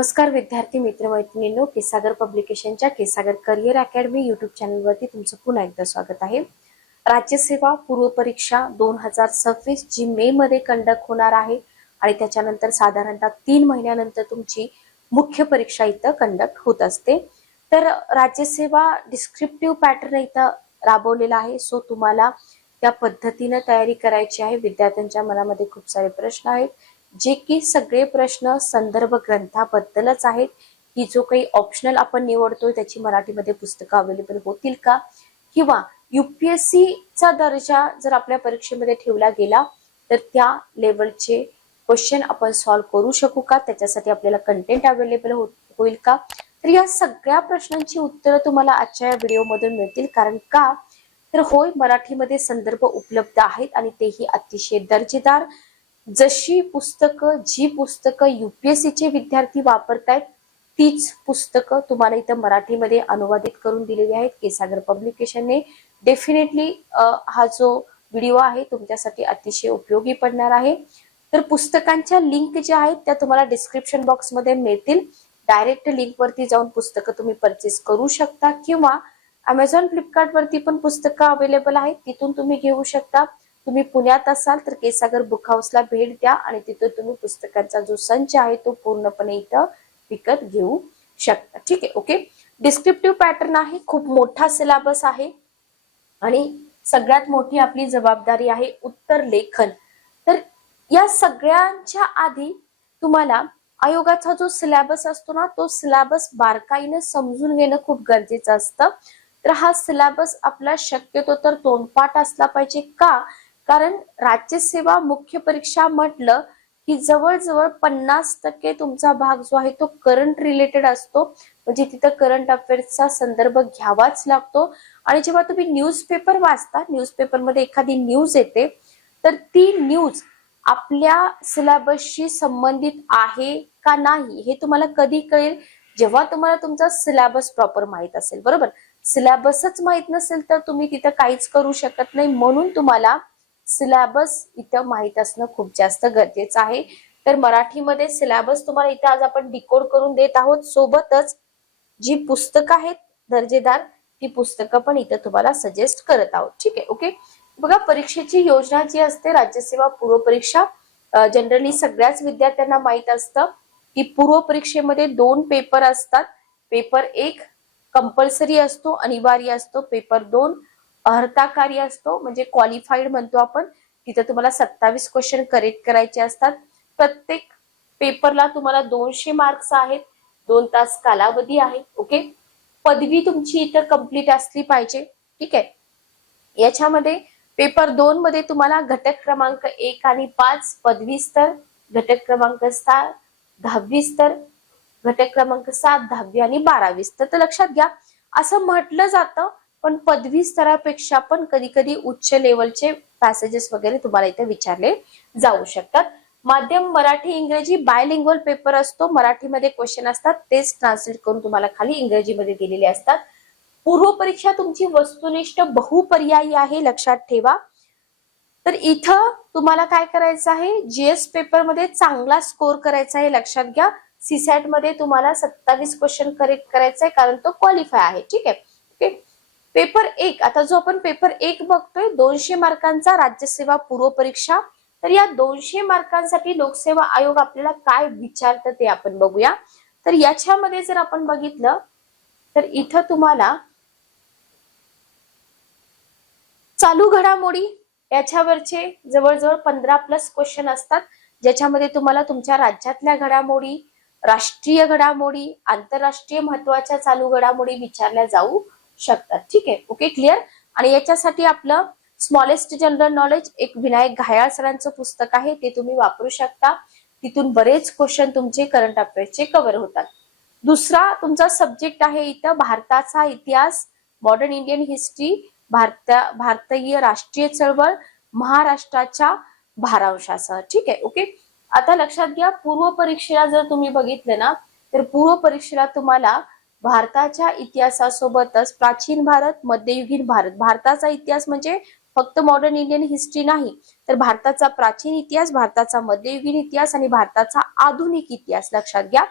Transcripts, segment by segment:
नमस्कार विद्यार्थी मित्र मैत्रिणींनो, केसागर पब्लिकेशनच्या केसागर करिअर अकॅडमी यूट्यूब चॅनलवरती तुमचं पुन्हा एकदा स्वागत आहे। राज्यसेवा पूर्व परीक्षा 2026 जी मे मध्ये कंडक्ट होणार आहे आणि त्याच्यानंतर साधारणतः 3 महिन्यानंतर तुमची मुख्य परीक्षा इथं कंडक्ट होत असते। तर राज्यसेवा डिस्क्रिप्टिव्ह पॅटर्न इथं राबवलेला आहे। सो तुम्हाला त्या पद्धतीने तयारी करायची आहे। विद्यार्थ्यांच्या मनामध्ये खूप सारे प्रश्न आहेत, जे की सगळे प्रश्न संदर्भ ग्रंथाबद्दलच आहेत की जो काही ऑप्शनल आपण निवडतोय त्याची मराठीमध्ये पुस्तकं अवेलेबल होतील का, किंवा UPSC चा दर्जा जर आपल्या परीक्षेमध्ये ठेवला गेला तर त्या लेवलचे क्वेश्चन आपण सॉल्व्ह करू शकू का, त्याच्यासाठी आपल्याला कंटेंट अवेलेबल होईल का। तर या सगळ्या प्रश्नांची उत्तरं तुम्हाला आजच्या या व्हिडिओमधून मिळतील। कारण का तर होय, मराठीमध्ये संदर्भ उपलब्ध आहेत आणि तेही अतिशय दर्जेदार। जशी पुस्तकं जी पुस्तकं UPSC चे विद्यार्थी वापरतायत तीच पुस्तकं तुम्हाला इथं मराठीमध्ये अनुवादित करून दिलेली आहेत केसागर पब्लिकेशनने। डेफिनेटली हा जो व्हिडिओ आहे तुमच्यासाठी अतिशय उपयोगी पडणार आहे। तर पुस्तकांच्या लिंक ज्या आहेत त्या तुम्हाला डिस्क्रिप्शन बॉक्स मध्ये मिळतील। डायरेक्ट लिंक वरती जाऊन पुस्तकं तुम्ही परचेस करू शकता, किंवा Amazon फ्लिपकार्ट वरती पण पुस्तकं अवेलेबल आहेत, तिथून तुम्ही घेऊ शकता। तुम्ही पुण्यात असाल तर केसागर बुक हाऊसला भेट द्या आणि तिथं तुम्ही पुस्तकांचा जो संच आहे तो पूर्णपणे इथं विकत घेऊ शकता। ठीक आहे, ओके। डिस्क्रिप्टिव्ह पॅटर्न आहे, खूप मोठा सिलेबस आहे आणि सगळ्यात मोठी आपली जबाबदारी आहे उत्तर लेखन। तर या सगळ्यांच्या आधी तुम्हाला आयोगाचा जो सिलेबस असतो ना, तो सिलेबस बारकाईने समजून घेणं खूप गरजेचं असतं। तर हा सिलेबस आपला शक्यतो तर तोंडपाठ असला पाहिजे का, कारण राज्यसेवा मुख्य परीक्षा म्हटलं की जवळजवळ 50% तुमचा भाग जो आहे तो करंट रिलेटेड असतो, म्हणजे तिथं करंट अफेअर्सचा संदर्भ घ्यावाच लागतो। आणि जेव्हा तुम्ही न्यूजपेपर वाचता, न्यूजपेपरमध्ये एखादी न्यूज येते तर ती न्यूज आपल्या सिलेबसशी संबंधित आहे का नाही हे तुम्हाला कधी कळेल, जेव्हा तुम्हाला तुमचा सिलेबस प्रॉपर माहित असेल, बरोबर। सिलेबसच माहित नसेल तर तुम्ही तिथं काहीच करू शकत नाही, म्हणून तुम्हाला सिलेबस इथं माहित असणं खूप जास्त गरजेचं आहे। तर मराठीमध्ये सिलेबस तुम्हाला इथं आज आपण डिकोड करून देत आहोत, सोबतच जी पुस्तकं आहेत दर्जेदार ती पुस्तकं पण इथं तुम्हाला सजेस्ट करत आहोत। ठीक आहे, ओके। बघा, परीक्षेची योजना जी असते राज्यसेवा पूर्व परीक्षा, जनरली सगळ्याच विद्यार्थ्यांना माहित असतं की पूर्व परीक्षेमध्ये 2 पेपर असतात। पेपर 1 कंपल्सरी असतो, अनिवार्य असतो। पेपर 2 अर्हताकारी असतो, म्हणजे क्वालिफाईड म्हणतो आपण। तिथे तुम्हाला 27 क्वेश्चन करेक्ट करायचे असतात। प्रत्येक पेपरला तुम्हाला 200 मार्क्स आहेत, 2 तास कालावधी आहे, ओके। पदवी तुमची इथं कंप्लीट असली पाहिजे, ठीक आहे। याच्यामध्ये पेपर 2 मध्ये तुम्हाला घटक क्रमांक 1 आणि 5 पदवी स्तर, घटक क्रमांक 6 10वी स्तर, घटक क्रमांक 7 10वी आणि 12वी स्तर। तर लक्षात घ्या, असं म्हटलं जातं पण पदवी स्तरापेक्षा पण कधी कधी उच्च लेवलचे पॅसेजेस वगैरे तुम्हाला इथे विचारले जाऊ शकतात। माध्यम मराठी इंग्रजी बायलिंग्वल पेपर असतो, मराठीमध्ये क्वेश्चन असतात तेच ट्रान्सलेट करून तुम्हाला खाली इंग्रजीमध्ये दिलेले असतात। पूर्व परीक्षा तुमची वस्तुनिष्ठ बहुपर्यायी आहे, लक्षात ठेवा। तर इथं तुम्हाला काय करायचं आहे, GS पेपर मध्ये चांगला स्कोर करायचा आहे, लक्षात घ्या। CSAT मध्ये तुम्हाला 27 क्वेश्चन करेक्ट करायचा आहे, कारण तो क्वालिफाय आहे, ठीक आहे, ओके। पेपर 1, आता जो आपण पेपर 1 बघतोय 200 मार्कांचा राज्यसेवा पूर्व परीक्षा। तर या 200 मार्कांसाठी लोकसेवा आयोग आपल्याला काय विचारतं ते आपण बघूया। तर याच्यामध्ये जर आपण बघितलं तर इथं तुम्हाला चालू घडामोडी याच्यावरचे जवळजवळ 15+ क्वेश्चन असतात, ज्याच्यामध्ये तुम्हाला तुमच्या राज्यातल्या घडामोडी, राष्ट्रीय घडामोडी, आंतरराष्ट्रीय महत्वाच्या चालू घडामोडी विचारल्या जाऊ शकतात, ठीक आहे, ओके, क्लिअर। आणि याच्यासाठी आपलं स्मॉलेस्ट जनरल नॉलेज एक विनायक घायाळ सरांचं पुस्तक आहे, ते तुम्ही वापरू शकता। तिथून बरेच क्वेश्चन तुमचे करंट अफेअर्सचे कव्हर होतात। दुसरा तुमचा सब्जेक्ट आहे इथं भारताचा इतिहास, मॉडर्न इंडियन हिस्ट्री, भारतीय राष्ट्रीय चळवळ, महाराष्ट्राच्या भारांशासह, ठीक आहे, ओके। आता लक्षात घ्या, पूर्व परीक्षेला जर तुम्ही बघितलं ना तर पूर्व परीक्षेला तुम्हाला भारताच्या इतिहासासोबतच प्राचीन भारत, मध्ययुगीन भारत, भारताचा इतिहास म्हणजे फक्त मॉडर्न इंडियन हिस्ट्री नाही, तर भारताचा प्राचीन इतिहास, भारताचा मध्ययुगीन इतिहास आणि भारताचा आधुनिक इतिहास, लक्षात घ्या।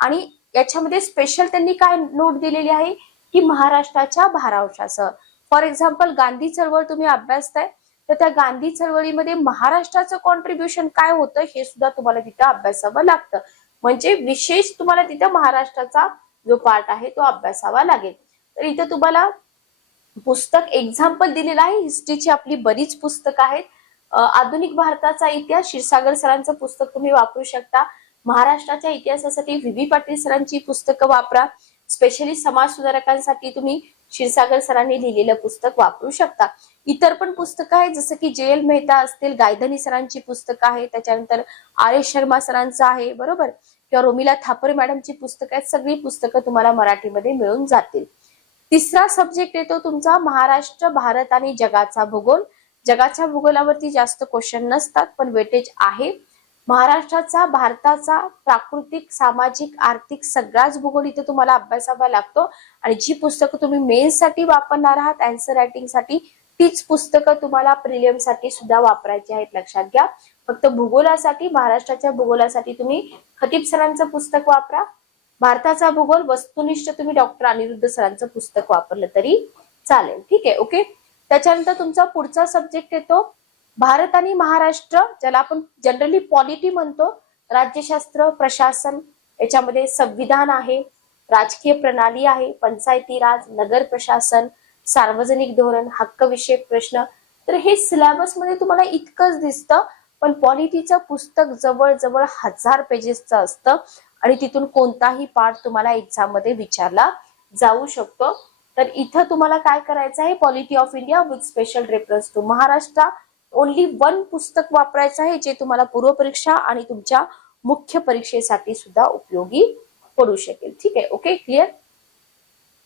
आणि याच्यामध्ये स्पेशल त्यांनी काय नोट दिलेली आहे की महाराष्ट्राच्या भारावशासह. फॉर एक्झाम्पल गांधी चळवळ तुम्ही अभ्यासताय तर त्या गांधी चळवळीमध्ये महाराष्ट्राचं कॉन्ट्रीब्युशन काय होतं हे सुद्धा तुम्हाला तिथं अभ्यासावं लागतं. म्हणजे विशेष तुम्हाला तिथं महाराष्ट्राचा जो पार्ट आहे तो अभ्यासावा लागेल. तर इथं तुम्हाला पुस्तक एक्झाम्पल दिलेलं आहे. हिस्ट्रीची आपली बरीच पुस्तकं आहेत. आधुनिक भारताचा इतिहास क्षीरसागर सरांचं पुस्तक तुम्ही वापरू शकता. महाराष्ट्राच्या इतिहासासाठी व्ही पाटील सरांची पुस्तकं वापरा. स्पेशली समाज सुधारकांसाठी तुम्ही क्षीरसागर सरांनी लिहिलेलं पुस्तक वापरू शकता. इतर पण पुस्तकं आहेत जसं की जे एल मेहता असतील, गायधनी सरांची पुस्तकं आहेत, त्याच्यानंतर आर एस शर्मा सरांचं आहे बरोबर, किंवा रोमिला थापरे मॅडमची पुस्तकं आहेत. सगळी पुस्तकं तुम्हाला मराठीमध्ये मिळून जातील. तिसरा सब्जेक्ट येतो तुमचा महाराष्ट्र, भारत आणि जगाचा भूगोल. जगाच्या भूगोलावरती जास्त क्वेश्चन नसतात पण वेटेज आहे. महाराष्ट्राचा, भारताचा प्राकृतिक, सामाजिक, आर्थिक सगळाच भूगोल इथे तुम्हाला अभ्यासावा लागतो. आणि जी पुस्तकं तुम्ही मेन्स साठी वापरणार आहात आन्सर रायटिंग साठी तीच पुस्तकं तुम्हाला प्रिलियम साठी सुद्धा वापरायची आहेत, लक्षात घ्या. फक्त भूगोलासाठी, महाराष्ट्राच्या भूगोलासाठी तुम्ही खतीब सरांचं पुस्तक वापरा. भारताचा भूगोल वस्तुनिष्ठ तुम्ही डॉक्टर अनिरुद्ध सरांचं पुस्तक वापरलं तरी चालेल. ठीक आहे, ओके. त्याच्यानंतर तुमचा पुढचा सब्जेक्ट येतो भारत आणि महाराष्ट्र, ज्याला आपण जनरली पॉलिटी म्हणतो. राज्यशास्त्र, प्रशासन, याच्यामध्ये संविधान आहे, राजकीय प्रणाली आहे, पंचायती राज, नगर प्रशासन, सार्वजनिक धोरण, हक्क विषयक प्रश्न. तर हे सिलेबस मध्ये तुम्हाला इतकंच दिसतं, पण पॉलिटीचं पुस्तक जवळजवळ 1000 पेजेसचं असतं आणि तिथून कोणताही पार्ट तुम्हाला एक्झाम मध्ये विचारला जाऊ शकतो. तर इथं तुम्हाला काय करायचं आहे, polity of India with special reference to Maharashtra, only one पुस्तक वापरायचं आहे जे तुम्हाला पूर्व परीक्षा आणि तुमच्या मुख्य परीक्षेसाठी सुद्धा उपयोगी पडू शकेल. ठीक आहे, ओके, क्लिअर.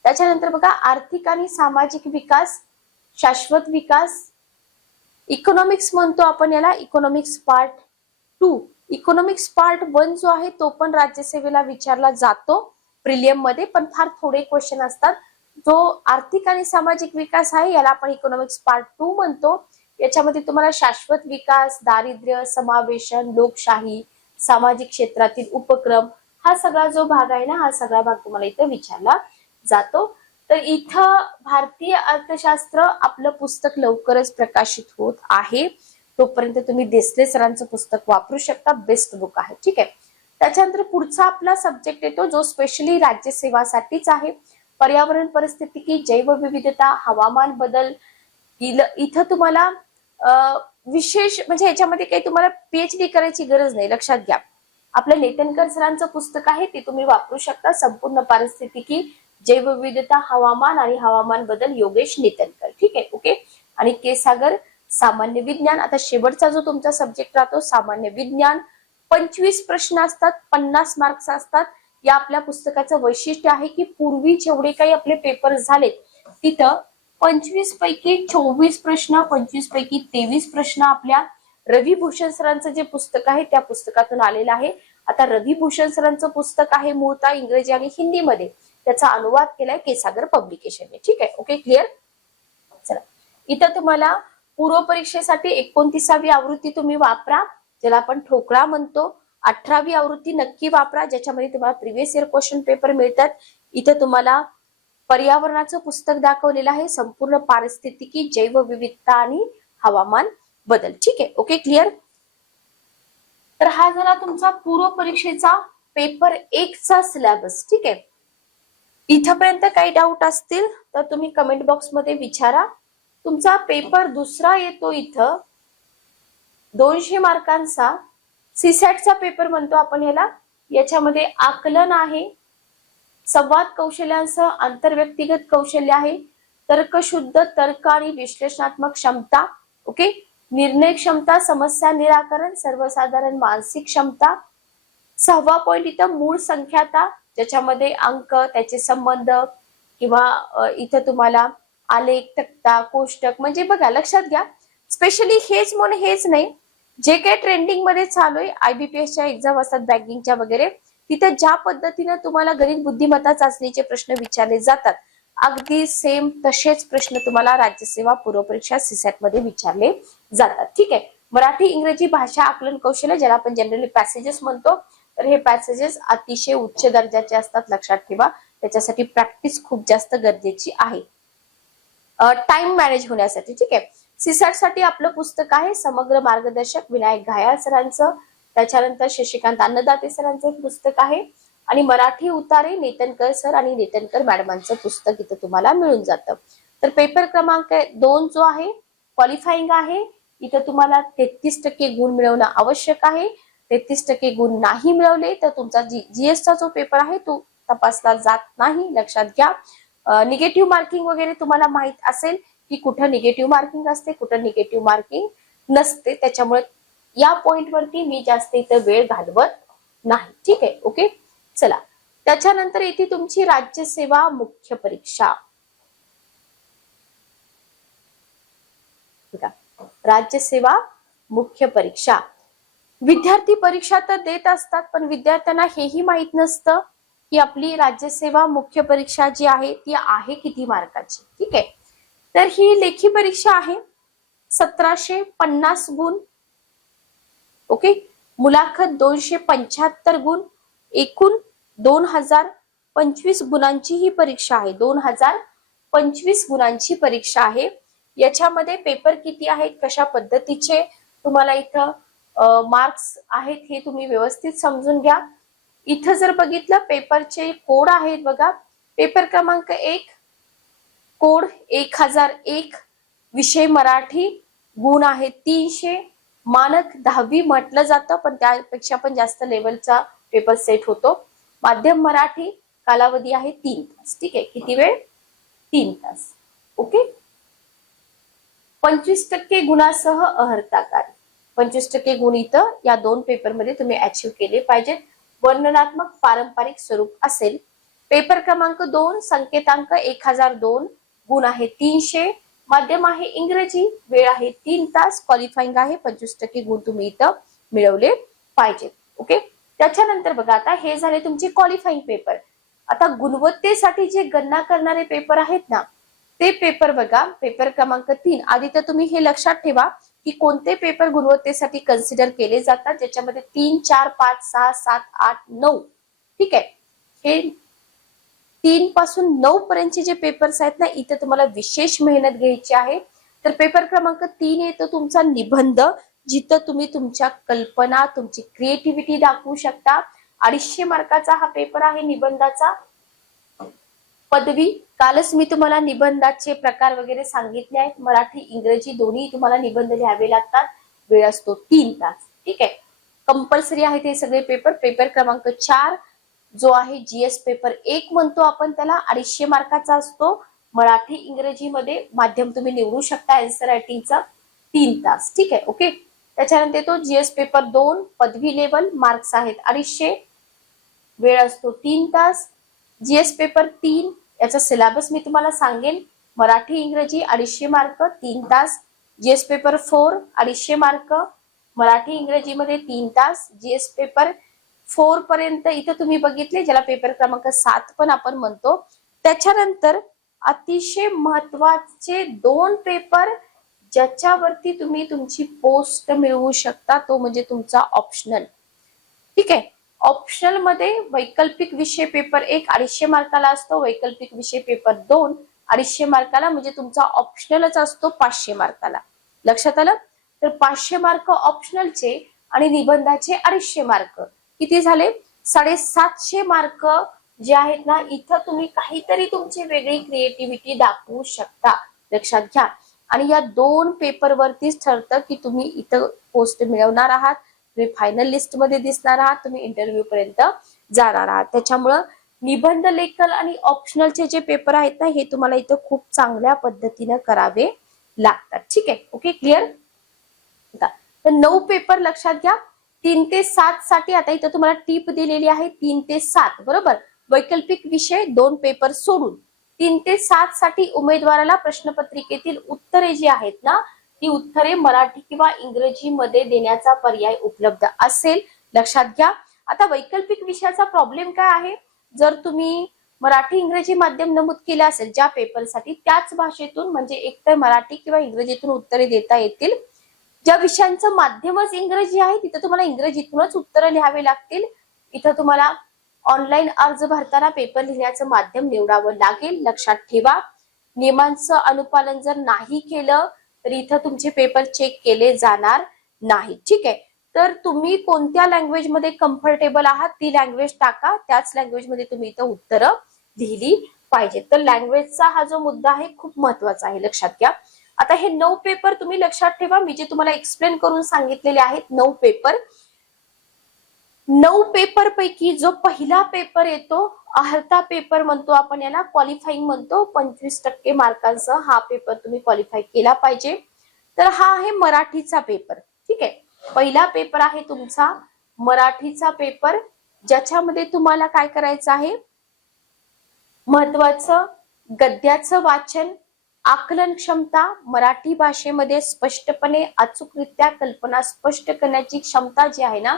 त्याच्यानंतर बघा आर्थिक आणि सामाजिक विकास, शाश्वत विकास, इकॉनॉमिक्स म्हणतो आपण याला, इकॉनॉमिक्स पार्ट 2. इकॉनॉमिक्स पार्ट 1 जो आहे तो पण राज्यसेवेला विचारला जातो प्रिलियम मध्ये, पण फार थोडे क्वेश्चन असतात. जो आर्थिक आणि सामाजिक विकास आहे याला आपण इकॉनॉमिक्स पार्ट 2 म्हणतो. याच्यामध्ये तुम्हाला शाश्वत विकास, दारिद्र्य, समावेशन, लोकशाही, सामाजिक क्षेत्रातील उपक्रम, हा सगळा जो भाग आहे ना, हा सगळा भाग तुम्हाला इथे विचारला जातो. तर इथं भारतीय अर्थशास्त्र आपलं पुस्तक लवकरच प्रकाशित होत आहे. तोपर्यंत तुम्ही देसले सरांचं पुस्तक वापरू शकता, बेस्ट बुक आहे. ठीक आहे. त्याच्यानंतर पुढचा आपला सब्जेक्ट येतो जो स्पेशली राज्यसेवासाठीच आहे, पर्यावरण परिस्थिती, जैवविविधता, हवामान बदल. इथं तुम्हाला विशेष म्हणजे याच्यामध्ये काही तुम्हाला पीएचडी करायची गरज नाही, लक्षात घ्या. आपलं नेतनकर सरांचं पुस्तक आहे ते तुम्ही वापरू शकता, संपूर्ण पारिस्थितिकी, जैवविविधता, हवामान आणि हवामान बदल, योगेश नेतनकर. ठीक आहे, ओके. आणि के सागर सामान्य विज्ञान. आता शेवटचा जो तुमचा सब्जेक्ट राहतो सामान्य विज्ञान, 25 प्रश्न असतात, 50 मार्क्स असतात. या आपल्या पुस्तकाचं वैशिष्ट्य आहे की पूर्वी जेवढे काही आपले पेपर झालेत तिथं 25 पैकी 24 प्रश्न, 25 पैकी 23 प्रश्न आपल्या रवी भूषण सरांचं जे पुस्तक आहे त्या पुस्तकातून आलेलं आहे. आता रवी भूषण सरांचं पुस्तक आहे मूळतः इंग्रजी आणि हिंदीमध्ये, त्याचा अनुवाद केलाय केसागर पब्लिकेशनने. ठीक आहे, ओके, क्लिअर. चला, इथं तुम्हाला पूर्व परीक्षेसाठी 29वी आवृत्ती तुम्ही वापरा, ज्याला आपण ठोकळा म्हणतो. 18वी आवृत्ती नक्की वापरा, ज्याच्यामध्ये तुम्हाला प्रिव्हियस इयर क्वेश्चन पेपर मिळतात. इथं तुम्हाला पर्यावरणाचं पुस्तक दाखवलेलं आहे, संपूर्ण पारिस्थितिकी, जैवविविधता आणि हवामान बदल. ठीक आहे, ओके, क्लिअर. तर हा झाला तुमचा पूर्व परीक्षेचा पेपर 1 चा सिलेबस. ठीक आहे. इथपर्यंत काही डाऊट असतील तर तुम्ही कमेंट बॉक्स मध्ये विचारा. तुमचा पेपर 2 येतो इथं 200 मार्कांचा, सीसॅटचा पेपर म्हणतो आपण याला. याच्यामध्ये आकलन आहे, संवाद कौशल्यांसह आंतरव्यक्तिगत कौशल्य आहे, तर्कशुद्ध तर्क आणि विश्लेषणात्मक क्षमता, ओके, निर्णय क्षमता, समस्या निराकरण, सर्वसाधारण मानसिक क्षमता. 6वा पॉइंट इथं मूळ संख्याता, ज्याच्यामध्ये अंक, त्याचे संबंध किंवा इथं तुम्हाला आलेख, तक्ता, कोष्टक. म्हणजे बघा, लक्षात घ्या, स्पेशली हेच म्हणून हेच नाही, जे काही ट्रेंडिंग मध्ये चालू आहे, IBPSच्या एक्झाम असतात बँकिंगच्या वगैरे, तिथे ज्या पद्धतीने तुम्हाला गणित बुद्धिमत्ता चाचणीचे प्रश्न विचारले जातात अगदी सेम तसेच प्रश्न तुम्हाला राज्यसेवा पूर्व परीक्षा सीसॅट मध्ये विचारले जातात. ठीक आहे. मराठी इंग्रजी भाषा आकलन कौशल्य, ज्याला आपण जनरली पॅसेजेस म्हणतो, तर हे पॅसेजेस अतिशय उच्च दर्जाचे असतात, लक्षात ठेवा. त्याच्यासाठी प्रॅक्टिस खूप जास्त गरजेची आहे टाइम मॅनेज होण्यासाठी. ठीक आहे. सीसॅट साठी आपलं पुस्तक आहे समग्र मार्गदर्शक, विनायक घायाळ सरांचं. त्याच्यानंतर शशिकांत अन्नदाते सरांचं एक पुस्तक आहे आणि मराठी उतारे नेतनकर सर आणि नेतनकर मॅडमांचं पुस्तक इथं तुम्हाला मिळून जातं. तर पेपर क्रमांक 2 जो आहे क्वालिफाईंग आहे. इथं तुम्हाला 33% गुण मिळवणं आवश्यक आहे. 33% गुण नाही मिळवले तर तुमचा जीएसचा जो पेपर आहे तो तपासला जात नाही, लक्षात घ्या. निगेटिव्ह मार्किंग वगैरे तुम्हाला माहित असेल की कुठं निगेटिव्ह मार्किंग असते, कुठं निगेटिव्ह मार्किंग नसते. त्याच्यामुळे या पॉइंट वरती मी जास्त इथं वेळ घालवत नाही. ठीक आहे. ओके. चला, त्याच्यानंतर इथे तुमची राज्यसेवा मुख्य परीक्षा. राज्यसेवा मुख्य परीक्षा. विद्यार्थी परीक्षा तर देत असतात, पण विद्यार्थ्यांना हेही माहित नसतं की आपली राज्यसेवा मुख्य परीक्षा जी आहे ती आहे किती मार्काची. ठीक आहे. तर ही लेखी परीक्षा आहे 1750 गुण. ओके. मुलाखत 275 गुण. एकूण 2025 गुणांची ही परीक्षा आहे. 2025 गुणांची परीक्षा आहे. याच्यामध्ये पेपर किती आहेत, कशा पद्धतीचे तुम्हाला इथं मार्क्स आहेत हे तुम्ही व्यवस्थित समजून घ्या. इथं जर बघितलं पेपरचे कोड आहेत बघा. पेपर क्रमांक 1 कोड 1001, विषय मराठी, गुण आहेत 300. मानक 10वी म्हटलं जातं, पण त्यापेक्षा पण जास्त लेवलचा पेपर सेट होतो. माध्यम मराठी, कालावधी आहे 3 तास. ठीक आहे. किती वेळ? 3 तास. ओके. 25% गुणासह अहर्ता कार्य. 25% गुण इथं या 2 पेपरमध्ये तुम्ही अचीव्ह केले पाहिजेत. वर्णनात्मक पारंपरिक स्वरूप असेल. पेपर क्रमांक 2 संकेतांक 1002, गुण आहे 300. माध्यम आहे इंग्रजी, वेळ आहे 3 तास. क्वालिफाईंग आहे 25% गुण तुम्ही इथं मिळवले पाहिजेत. ओके. त्याच्यानंतर बघा, आता हे झाले तुमचे क्वालिफाईंग पेपर. आता गुणवत्तेसाठी जे गणना करणारे पेपर आहेत ना, ते पेपर बघा. पेपर क्रमांक 3. आधी तर तुम्ही हे लक्षात ठेवा की कोणते पेपर गुणवत्तेसाठी कन्सिडर केले जातात, ज्याच्यामध्ये 3, 4, 5, 6, 7, 8, 9. ठीक आहे. हे 3 पासून 9 पर्यंतचे जे पेपर्स आहेत ना, इथे तुम्हाला विशेष मेहनत घ्यायची आहे. तर पेपर क्रमांक 3 येतो तुमचा निबंध, जिथं तुम्ही तुमच्या कल्पना, तुमची क्रिएटिव्हिटी दाखवू शकता. 250 मार्काचा हा पेपर आहे निबंधाचा. पदवी, कालच मी तुम्हाला निबंधाचे प्रकार वगैरे सांगितले आहेत. मराठी इंग्रजी दोन्ही तुम्हाला निबंध लिहावे लागतात. वेळ असतो 3 तास. ठीक आहे. कंपल्सरी आहे ते सगळे पेपर. पेपर क्रमांक 4 जो आहे जीएस पेपर 1 म्हणतो आपण त्याला, 250 मार्काचा असतो. मराठी इंग्रजी मध्ये माध्यम तुम्ही निवडू शकता. आन्सर रायटिंगचा 3 तास. ठीक आहे. ओके. त्याच्यानंतर तो जीएस पेपर 2 पदवी लेवल, मार्क्स आहेत 250, वेळ असतो 3 तास. जीएस पेपर 3 याचा सिलेबस मी तुम्हाला सांगेन. मराठी इंग्रजी 250 मार्क, 3 तास. जीएस पेपर 4 250 मार्क, मराठी इंग्रजी मध्ये 3 तास. जीएस पेपर 4 पर्यंत इथं तुम्ही बघितले, ज्याला पेपर क्रमांक 7 पण आपण म्हणतो. त्याच्यानंतर अतिशय महत्वाचे 2 पेपर ज्याच्यावरती तुम्ही तुमची पोस्ट मिळवू शकता, तो म्हणजे तुमचा ऑप्शनल. ठीक आहे. ऑप्शनल मध्ये वैकल्पिक विषय पेपर 1 250 मार्काला असतो. वैकल्पिक विषय पेपर 2 250 मार्काला, म्हणजे तुमचा ऑप्शनलच असतो 500 मार्काला. लक्षात आलं? तर 500 मार्क ऑप्शनलचे आणि निबंधाचे 250 मार्क किती झाले? 750 मार्क जे आहेत ना, इथं तुम्ही काहीतरी तुमची वेगळी क्रिएटिव्हिटी दाखवू शकता. लक्षात घ्या. आणि या 2 पेपर वरतीच ठरतं की तुम्ही इथं पोस्ट मिळवणार आहात, तुम्ही फायनल लिस्ट मध्ये दिसणार आहात, तुम्ही इंटरव्ह्यू पर्यंत जाणार आहात. त्याच्यामुळं निबंध लेखन आणि ऑप्शनलचे जे पेपर आहेत ना, हे तुम्हाला इथं खूप चांगल्या पद्धतीने करावे लागतात. ठीक आहे. ओके. क्लिअर? तर 9 पेपर लक्षात घ्या. 3 ते 7 साठी आता इथं तुम्हाला टीप दिलेली आहे. 3 ते 7 बरोबर. वैकल्पिक विषय 2 पेपर सोडून 3 ते 7 साठी उमेदवाराला प्रश्नपत्रिकेतील उत्तरे जी आहेत ना, ती उत्तरे मराठी किंवा इंग्रजी मध्ये देण्याचा पर्याय उपलब्ध असेल. लक्षात घ्या. आता वैकल्पिक विषयाचा प्रॉब्लेम काय आहे? जर तुम्ही मराठी इंग्रजी माध्यम नमूद केले असेल ज्या पेपरसाठी, त्याच भाषेतून म्हणजे एकतर मराठी किंवा इंग्रजीतून उत्तरे देता येतील. ज्या विषयांचं माध्यमच इंग्रजी आहे तिथे तुम्हाला इंग्रजीतूनच उत्तरं लिहावे लागतील. इथं तुम्हाला ऑनलाईन अर्ज भरताना पेपर लिहिण्याचं माध्यम निवडावं लागेल. लक्षात ठेवा, नियमांचं अनुपालन जर नाही केलं तर इथं तुमचे पेपर चेक केले जाणार नाही. ठीक आहे, तर तुम्ही कोणत्या लँग्वेज मध्ये कम्फर्टेबल आहात ती लँग्वेज टाका, त्याच लँग्वेज मध्ये तुम्ही इथं उत्तरं लिहिली पाहिजे. तर लँग्वेजचा हा जो मुद्दा आहे खूप महत्वाचा आहे, लक्षात घ्या. आता हे 9 पेपर तुम्ही लक्षात ठेवा, मी जे तुम्हाला एक्सप्लेन करून सांगितलेले आहेत 9 पेपर, 9 पेपर पैकी जो पहिला पेपर येतो अर्धा पेपर म्हणतो आपण याला, क्वालिफाईंग म्हणतो, 25% मार्कांचा हा पेपर तुम्ही क्वालिफाय केला पाहिजे. तर हा आहे मराठीचा पेपर. ठीक आहे, पहिला पेपर आहे तुमचा मराठीचा पेपर, ज्याच्यामध्ये तुम्हाला काय करायचं आहे, महत्वाचं गद्याचं वाचन, आकलन क्षमता, मराठी भाषेमध्ये स्पष्टपणे अचूकरित्या कल्पना स्पष्ट करण्याची क्षमता जी आहे ना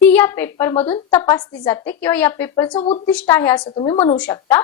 ती या पेपर मधून तपासली जाते किंवा या पेपरचं उद्दिष्ट आहे असं तुम्ही म्हणू शकता.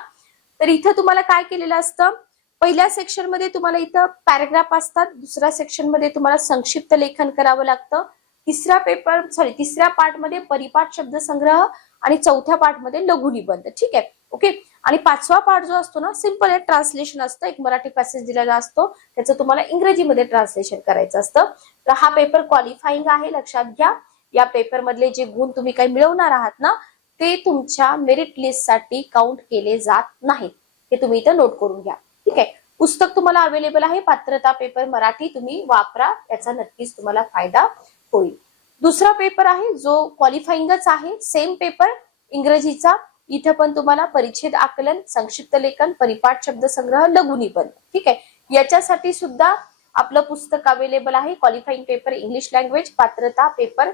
तर इथं तुम्हाला काय केलेलं असतं, पहिल्या सेक्शन मध्ये तुम्हाला इथं पॅराग्राफ असतात, दुसऱ्या सेक्शन मध्ये तुम्हाला संक्षिप्त लेखन करावं लागतं, तिसऱ्या पार्ट मध्ये परिपाठ शब्दसंग्रह आणि चौथ्या पार्ट मध्ये लघु निबंध. ठीक आहे, ओके. आणि 5वा पार्ट जो असतो ना सिंपल आहे, ट्रान्सलेशन असतं, एक मराठी पॅसेज दिलेला असतो त्याचं तुम्हाला इंग्रजीमध्ये ट्रान्सलेशन करायचं असतं. तर हा पेपर क्वालिफाईंग आहे, लक्षात घ्या. या पेपर मधले जे गुण तुम्ही काही मिळवणार आहात ना ते तुमच्या मेरिट लिस्ट साठी काउंट केले जात नाहीत, हे तुम्ही इथं नोट करून घ्या. ठीक आहे, पुस्तक तुम्हाला अवेलेबल आहे, पात्रता पेपर मराठी, तुम्ही वापरा, याचा नक्कीच तुम्हाला फायदा होईल. दुसरा पेपर आहे जो क्वालिफाईंगच आहे, सेम पेपर इंग्रजीचा, इथं पण तुम्हाला परिच्छेद आकलन, संक्षिप्त लेखन, परिपाठ शब्दसंग्रह, लघु निबंध. ठीक आहे, याच्यासाठी सुद्धा आपलं पुस्तक अवेलेबल आहे, क्वालिफाईंग पेपर इंग्लिश लँग्वेज, पात्रता पेपर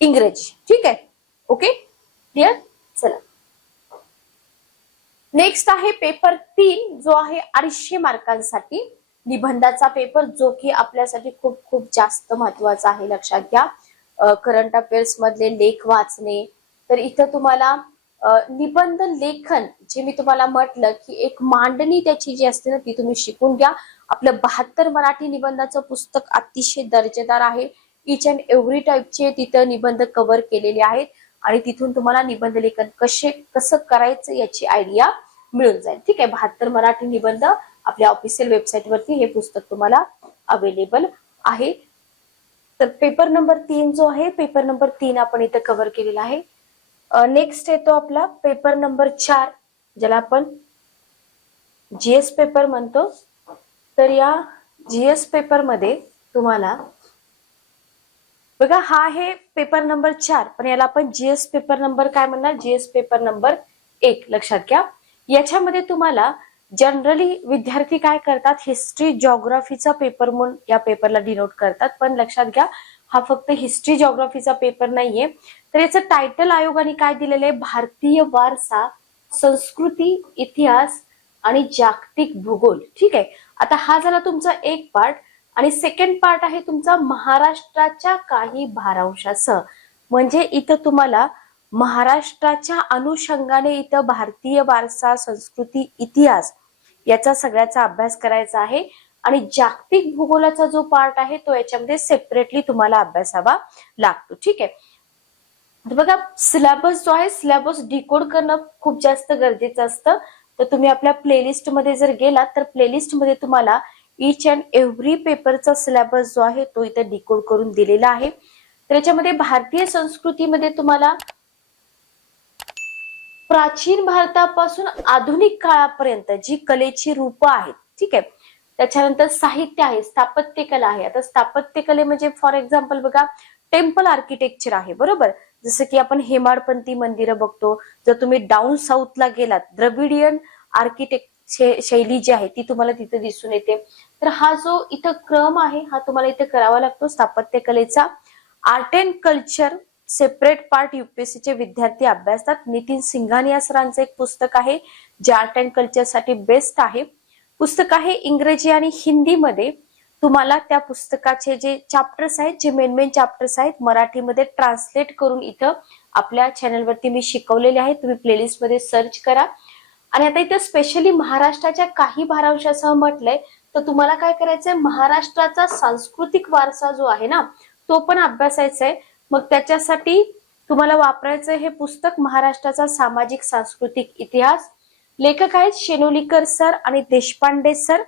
इंग्रजी. ठीक आहे, ओके, क्लिअर. चला, नेक्स्ट आहे पेपर 3 जो आहे 250 मार्कांसाठी निबंधाचा पेपर, जो की आपल्यासाठी खूप खूप जास्त महत्वाचा आहे. लक्षात घ्या, करंट अफेअर्स मधले लेख वाचणे. तर इथं तुम्हाला निबंध लेखन, जे मी तुम्हाला म्हटलं की एक मांडणी त्याची जी असते ना ती तुम्ही शिकून घ्या. आपलं 72 मराठी निबंधाचं पुस्तक अतिशय दर्जेदार आहे, इच अँड एव्हरी टाईपचे तिथं निबंध कव्हर केलेले आहेत आणि तिथून तुम्हाला निबंध लेखन कसं करायचं याची आयडिया मिळून जाईल. ठीक आहे, 72 मराठी निबंध आपल्या ऑफिशियल वेबसाईट वरती हे पुस्तक तुम्हाला अवेलेबल आहे. तर पेपर नंबर 3 जो आहे, पेपर नंबर 3 आपण इथं कव्हर केलेला आहे. नेक्स्ट येतो आपला पेपर नंबर 4, ज्याला आपण जीएस पेपर म्हणतो. तर या जीएस पेपर मध्ये तुम्हाला बघा, हा आहे पेपर नंबर 4, पण याला आपण जीएस पेपर नंबर काय म्हणणार, जीएस पेपर नंबर 1. लक्षात घ्या, याच्यामध्ये तुम्हाला जनरली विद्यार्थी काय करतात, हिस्ट्री जिओग्राफीचा पेपर म्हणून या पेपरला डिनोट करतात, पण लक्षात घ्या हा फक्त हिस्ट्री जिओग्राफीचा पेपर नाहीये. तर याचं टायटल आयोगाने काय दिलेलं आहे, भारतीय वारसा, संस्कृती, इतिहास आणि जागतिक भूगोल. ठीक आहे, आता हा झाला तुमचा एक पार्ट आणि सेकंड पार्ट आहे तुमचा महाराष्ट्राच्या काही भारांशासह. म्हणजे इथं तुम्हाला महाराष्ट्राच्या अनुषंगाने इथं भारतीय वारसा, संस्कृती, इतिहास याचा सगळ्याचा अभ्यास करायचा आहे आणि जागतिक भूगोलाचा जो पार्ट आहे तो याच्यामध्ये सेपरेटली तुम्हाला अभ्यासावा लागतो. ठीक आहे, बघा सिलेबस जो आहे, सिलेबस डिकोड करणं खूप जास्त गरजेचं असतं. तर तुम्ही आपल्या प्लेलिस्ट मध्ये जर गेलात तर प्लेलिस्ट मध्ये तुम्हाला इच अँड एव्हरी पेपरचा सिलेबस जो आहे तो इथे डिकोड करून दिलेला आहे. तर याच्यामध्ये भारतीय संस्कृतीमध्ये तुम्हाला प्राचीन भारतापासून आधुनिक काळापर्यंत जी कलेची रूपं आहेत, ठीक आहे, त्याच्यानंतर साहित्य आहे, स्थापत्य कला आहे. आता स्थापत्य कले म्हणजे फॉर एक्झाम्पल बघा टेम्पल आर्किटेक्चर आहे, बरोबर, जसं की आपण हेमाडपंथी मंदिरं बघतो. जर तुम्ही डाऊन साऊथला गेलात, द्रविडियन आर्किटेक्ट शैली जी आहे ती तुम्हाला तिथे दिसून येते. तर हा जो इथं क्रम आहे हा तुम्हाला इथे करावा लागतो स्थापत्य कलेचा. Art and culture separate part यूपीएससीचे विद्यार्थी अभ्यासतात. नितीन सिंघानिया सरांचं एक पुस्तक आहे जे आर्ट अँड कल्चर साठी बेस्ट आहे. पुस्तक आहे इंग्रजी आणि हिंदी मध्ये. तुम्हाला त्या पुस्तकाचे जे चॅप्टर्स आहेत, जे मेन चॅप्टर्स आहेत, मराठीमध्ये ट्रान्सलेट करून इथं आपल्या चॅनलवरती मी शिकवलेले आहेत. तुम्ही प्लेलिस्ट मध्ये सर्च करा. आणि आता इथं स्पेशली महाराष्ट्राच्या काही भारांशासह म्हटलंय, तर तुम्हाला काय करायचंय, महाराष्ट्राचा सांस्कृतिक वारसा जो आहे ना तो पण अभ्यासायचा आहे. मग त्याच्यासाठी तुम्हाला वापरायचं हे पुस्तक महाराष्ट्राचा सामाजिक सांस्कृतिक इतिहास. लेखक आहेत शेनोलीकर सर आणि देशपांडे सर.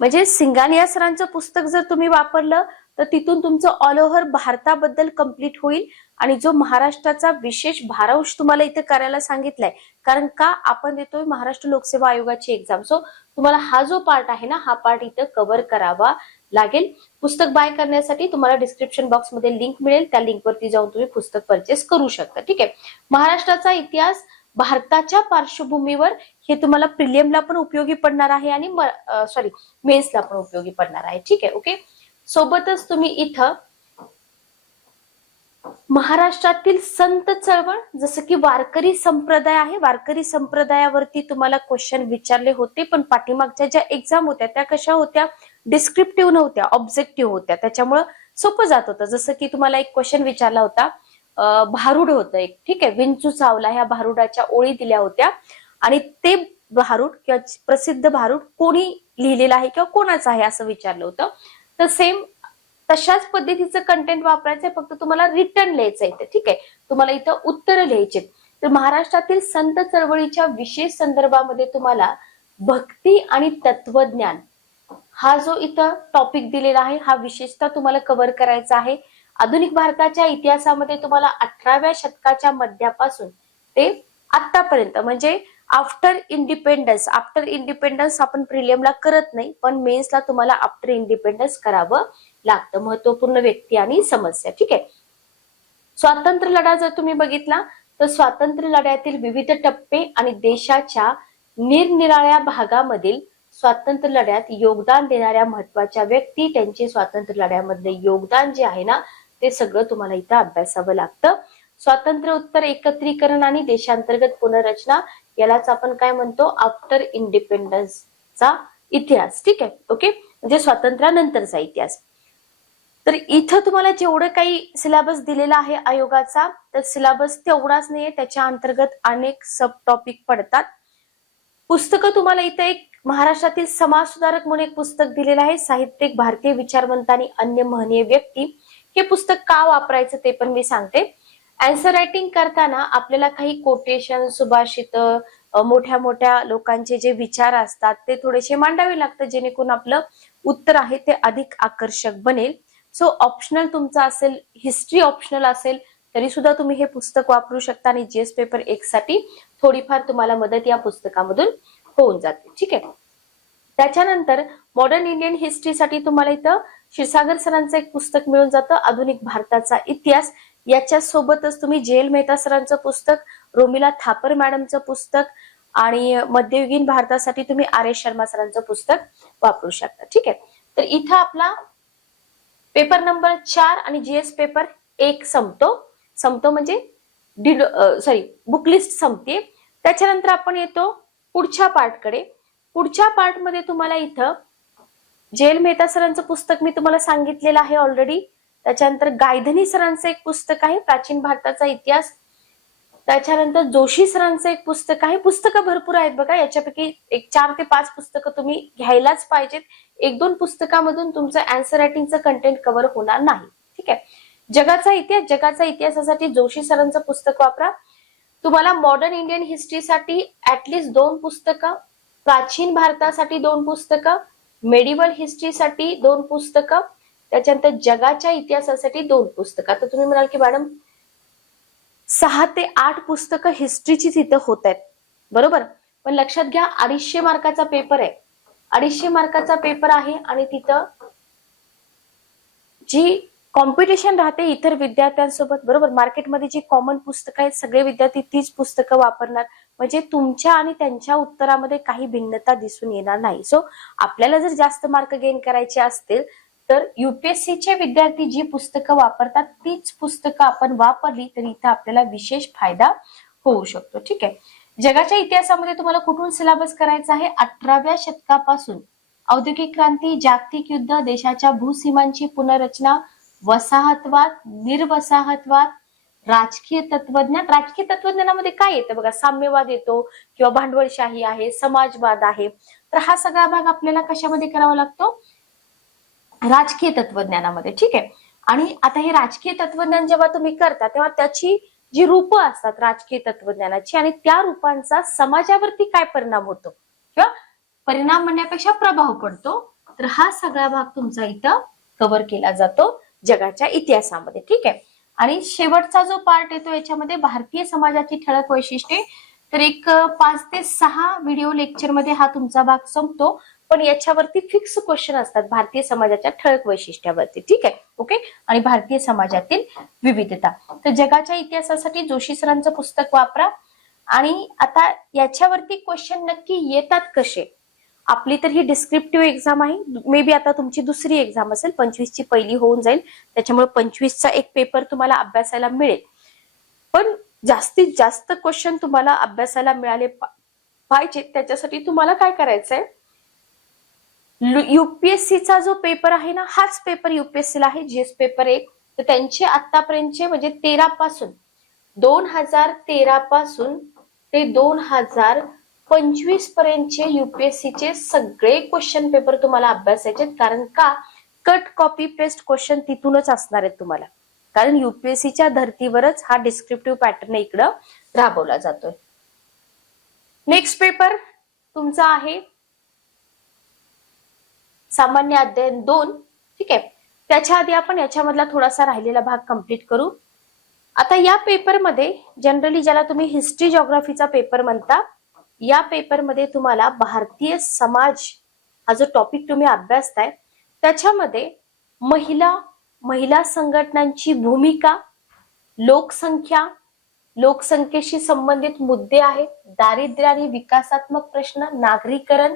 म्हणजे सिंगानिया सरांचं पुस्तक जर तुम्ही वापरलं तर तिथून तुमचं ऑल ओव्हर भारताबद्दल कंप्लीट होईल. आणि जो महाराष्ट्राचा विशेष भारांश तुम्हाला इथे करायला सांगितलाय, कारण का आपण देतोय महाराष्ट्र लोकसेवा आयोगाची एक्झाम. सो तुम्हाला हा जो पार्ट आहे ना, हा पार्ट इथं कव्हर करावा लागेल. पुस्तक बाय करण्यासाठी तुम्हाला डिस्क्रिप्शन बॉक्स मध्ये लिंक मिळेल, त्या लिंकवरती जाऊन तुम्ही पुस्तक परचेस करू शकता. ठीक आहे. महाराष्ट्राचा इतिहास भारताच्या पार्श्वभूमीवर हे तुम्हाला प्रिलियमला पण उपयोगी पडणार आहे आणि मेन्सला पण उपयोगी पडणार आहे. ठीक आहे. ओके. सोबतच तुम्ही इथं महाराष्ट्रातील संत चळवळ, जसं की वारकरी संप्रदाय आहे, वारकरी संप्रदायावरती तुम्हाला क्वेश्चन विचारले होते. पण पाठीमागच्या ज्या एक्झाम होत्या त्या कशा होत्या, डिस्क्रिप्टिव्ह नव्हत्या, ऑब्जेक्टिव्ह होत्या. त्याच्यामुळे सोपं जात होतं. जसं की तुम्हाला एक क्वेश्चन विचारला होता, भारुड होतं एक. ठीक आहे. विंचू चावला ह्या भारुडाच्या ओळी दिल्या होत्या आणि ते भारुड किंवा प्रसिद्ध भारुड कोणी लिहिलेलं आहे किंवा कोणाचं आहे असं विचारलं होतं. तर सेम तशाच पद्धतीचं कंटेंट वापरायचंय, फक्त तुम्हाला रिटर्न लिहायचं इथे. ठीक आहे. तुम्हाला इथं उत्तर लिहायचे. तर महाराष्ट्रातील संत चळवळीच्या विशेष संदर्भामध्ये तुम्हाला भक्ती आणि तत्वज्ञान हा जो इथं टॉपिक दिलेला आहे, हा विशेषतः तुम्हाला कव्हर करायचा आहे. आधुनिक भारताच्या इतिहासामध्ये तुम्हाला 18व्या शतकाच्या मध्यापासून ते आतापर्यंत, म्हणजे आफ्टर इंडिपेंडन्स आपण प्रिलियमला करत नाही, पण मेन्सला तुम्हाला आफ्टर इंडिपेंडन्स करावं लागतं. महत्वपूर्ण व्यक्ती आणि समस्या. ठीक आहे. स्वातंत्र्य लढा जर तुम्ही बघितला तर स्वातंत्र्य लढ्यातील विविध टप्पे आणि देशाच्या निरनिराळ्या भागामधील स्वातंत्र्य लढ्यात योगदान देणाऱ्या महत्वाच्या व्यक्ती, त्यांचे स्वातंत्र्य लढ्यामधले योगदान जे आहे ना, ते सगळं तुम्हाला इथं अभ्यासावं लागतं. स्वातंत्र्य उत्तर एकत्रीकरण आणि देशांतर्गत पुनर्रचना, यालाच आपण काय म्हणतो, आफ्टर इंडिपेंडन्सचा इतिहास. ठीक आहे. ओके. म्हणजे स्वातंत्र्यानंतरचा इतिहास. तर इथं तुम्हाला जेवढं काही सिलेबस दिलेला आहे आयोगाचा, तर सिलेबस तेवढाच नाहीये, त्याच्या अंतर्गत अनेक सब टॉपिक पडतात. पुस्तकं तुम्हाला इथं एक महाराष्ट्रातील समाज सुधारक म्हणून एक पुस्तक दिलेलं आहे, साहित्यिक भारतीय विचारवंत आणि अन्य महनीय व्यक्ती. हे पुस्तक का वापरायचं ते पण मी सांगते. आन्सर रायटिंग करताना आपल्याला काही कोटेशन, सुभाषित, मोठ्या मोठ्या लोकांचे जे विचार असतात ते थोडेसे मांडावे लागतात, जेणेकरून आपलं उत्तर आहे ते अधिक आकर्षक बनेल. सो ऑप्शनल तुमचं असेल, हिस्ट्री ऑप्शनल असेल तरी सुद्धा तुम्ही हे पुस्तक वापरू शकता आणि जीएस पेपर 1 साठी थोडीफार तुम्हाला मदत या पुस्तकामधून होऊन जाते. ठीक आहे. त्याच्यानंतर मॉडर्न इंडियन हिस्ट्रीसाठी तुम्हाला इथं क्षीरसागर सरांचं एक पुस्तक मिळून जातं, आधुनिक भारताचा इतिहास. याच्या सोबतच तुम्ही जे.एल. मेहता सरांचं पुस्तक, रोमिला थापर मॅडमचं पुस्तक आणि मध्ययुगीन भारतासाठी तुम्ही आर.एस. शर्मा सरांचं पुस्तक वापरू शकता. ठीक आहे. तर इथं आपला पेपर नंबर 4 आणि जीएस पेपर 1 संपतो म्हणजे बुकलिस्ट संपते. त्याच्यानंतर आपण येतो पुढच्या पार्टकडे. पुढच्या पार्टमध्ये तुम्हाला इथं जे.एल. मेहता सरांचं पुस्तक मी तुम्हाला सांगितलेलं आहे ऑलरेडी. त्याच्यानंतर गायधनी सरांचं एक पुस्तक आहे, प्राचीन भारताचा इतिहास. त्याच्यानंतर जोशी सरांचं एक पुस्तक आहे. पुस्तकं भरपूर आहेत बघा, याच्यापैकी एक 4 ते 5 पुस्तकं तुम्ही घ्यायलाच पाहिजेत. 1-2 पुस्तकामधून तुमचं आन्सर रायटिंगचं कंटेंट कव्हर होणार नाही. ठीक आहे. जगाचा इतिहासासाठी जोशी सरांचं पुस्तक वापरा. तुम्हाला मॉडर्न इंडियन हिस्ट्रीसाठी ऍटलिस्ट 2 पुस्तकं, प्राचीन भारतासाठी 2 पुस्तकं, मेडिवल हिस्ट्रीसाठी 2 पुस्तकं, त्याच्यानंतर जगाच्या इतिहासासाठी 2 पुस्तकं. आता तुम्ही म्हणाल की मॅडम 6 ते 8 पुस्तकं हिस्ट्रीचीच इथं होत आहेत, बरोबर. पण लक्षात घ्या 250 मार्काचा पेपर आहे. 250 मार्काचा पेपर आहे आणि तिथं जी कॉम्पिटिशन राहते इतर विद्यार्थ्यांसोबत, बरोबर. मार्केटमध्ये जी कॉमन पुस्तकं आहेत सगळे विद्यार्थी तीच पुस्तकं वापरणार, म्हणजे तुमच्या आणि त्यांच्या उत्तरामध्ये काही भिन्नता दिसून येणार नाही. सो आपल्याला जर जास्त मार्क गेन करायचे असतील तर युपीएससीचे विद्यार्थी जी पुस्तकं वापरतात तीच पुस्तकं आपण वापरली तरी इथं आपल्याला विशेष फायदा होऊ शकतो. ठीक आहे. जगाच्या इतिहासामध्ये तुम्हाला कुठून सिलेबस करायचा आहे, 18व्या शतकापासून औद्योगिक क्रांती, जागतिक युद्ध, देशाच्या भूसीमांची पुनर्रचना, वसाहतवाद, निर्वसाहतवाद, राजकीय तत्वज्ञान. राजकीय तत्वज्ञानामध्ये काय येतं बघा, साम्यवाद येतो किंवा भांडवलशाही आहे, समाजवाद आहे. तर हा सगळा भाग आपल्याला कशामध्ये करावा लागतो, राजकीय तत्वज्ञानामध्ये. ठीक आहे. आणि आता हे राजकीय तत्वज्ञान जेव्हा तुम्ही करता तेव्हा त्याची जी रूपं असतात राजकीय तत्वज्ञानाची आणि त्या रूपांचा समाजावरती काय परिणाम होतो किंवा परिणाम म्हणण्यापेक्षा प्रभाव पडतो, तर हा सगळा भाग तुमचा इथं कव्हर केला जातो जगाच्या इतिहासामध्ये. ठीक आहे. आणि शेवटचा जो पार्ट येतो याच्यामध्ये भारतीय समाजाची ठळक वैशिष्ट्ये, तर एक 5 ते 6 व्हिडिओ लेक्चर मध्ये हा तुमचा भाग संपतो. पण याच्यावरती फिक्स क्वेश्चन असतात भारतीय समाजाच्या ठळक वैशिष्ट्यावरती. ठीक आहे. ओके. आणि भारतीय समाजातील विविधता. तर जगाच्या इतिहासासाठी जोशी सरांचं पुस्तक वापरा. आणि आता याच्यावरती क्वेश्चन नक्की येतात कसे, आपली तर ही डिस्क्रिप्टिव्ह एक्झाम आहे, मे बी आता तुमची दुसरी एक्झाम असेल, 25 ची पहिली होऊन जाईल, त्याच्यामुळे 25 चा एक पेपर तुम्हाला अभ्यासायला मिळेल. पण जास्तीत जास्त क्वेश्चन तुम्हाला अभ्यासाला मिळाले पाहिजे, त्याच्यासाठी तुम्हाला काय करायचंय, युपीएससीचा जो पेपर आहे ना, हाच पेपर युपीएससीला आहे, जीएस पेपर 1. तर त्यांचे आतापर्यंतचे म्हणजे 13 पासून 2013 पासून ते 2025 पर्यंतचे युपीएससीचे सगळे क्वेश्चन पेपर तुम्हाला अभ्यासायचे. कारण का, कट कॉपी पेस्ट क्वेश्चन तिथूनच असणार आहेत तुम्हाला, कारण युपीएससीच्या धर्तीवरच हा डिस्क्रिप्टिव्ह पॅटर्न इकडं राबवला जातोय. नेक्स्ट पेपर तुमचा आहे सामान्य अध्ययन 2. ठीक आहे. त्याच्या आधी आपण याच्यामधला थोडासा राहिलेला भाग कंप्लीट करू. आता या पेपरमध्ये जनरली ज्याला तुम्ही हिस्ट्री जिओग्राफीचा पेपर म्हणता, या पेपरमध्ये तुम्हाला भारतीय समाज हा जो टॉपिक तुम्ही अभ्यासताय त्याच्यामध्ये महिला संघटनांची भूमिका, लोकसंख्या, लोकसंख्येशी संबंधित मुद्दे आहेत, दारिद्र्य आणि विकासात्मक प्रश्न, नागरीकरण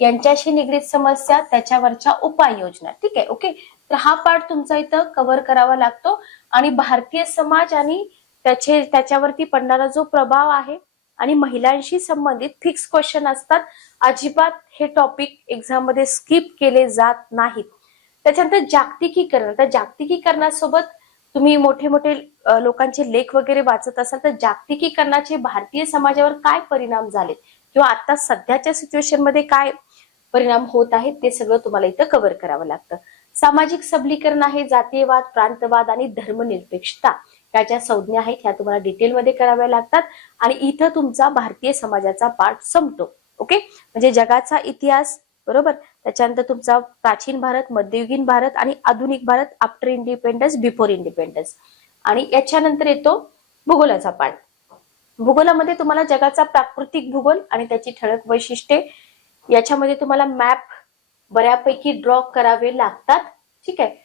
यांच्याशी निगडीत समस्या, त्याच्यावरच्या उपाययोजना. ठीक आहे. ओके. तर हा पार्ट तुमचा इथं कव्हर करावा लागतो. आणि भारतीय समाज आणि त्याच्यावरती पडणारा जो प्रभाव आहे आणि महिलांशी संबंधित फिक्स क्वेश्चन असतात, अजिबात हे टॉपिक एक्झाम मध्ये स्किप केले जात नाहीत. त्याच्यानंतर जागतिकीकरण, तर जागतिकीकरणासोबत तुम्ही मोठे मोठे लोकांचे लेख वगैरे वाचत असाल तर जागतिकीकरणाचे भारतीय समाजावर काय परिणाम झाले किंवा आता सध्याच्या सिच्युएशन मध्ये काय परिणाम होत आहेत ते सगळं तुम्हाला इथं कव्हर करावं लागतं. सामाजिक सबलीकरण आहे, जातीयवाद, प्रांतवाद आणि धर्मनिरपेक्षता ह्या ज्या संज्ञा आहेत ह्या तुम्हाला डिटेलमध्ये कराव्या लागतात. आणि इथं तुमचा भारतीय समाजाचा पार्ट संपतो. ओके. म्हणजे जगाचा इतिहास, बरोबर, त्याच्यानंतर तुमचा प्राचीन भारत, मध्ययुगीन भारत आणि आधुनिक Bharat, after independence, before independence. आणि याच्यानंतर येतो भूगोलाचा पार्ट. भूगोलामध्ये तुम्हाला जगाचा प्राकृतिक भूगोल आणि त्याची ठळक वैशिष्ट्ये, याच्यामध्ये तुम्हाला मॅप बऱ्यापैकी ड्रॉ करावे लागतात. ठीक आहे.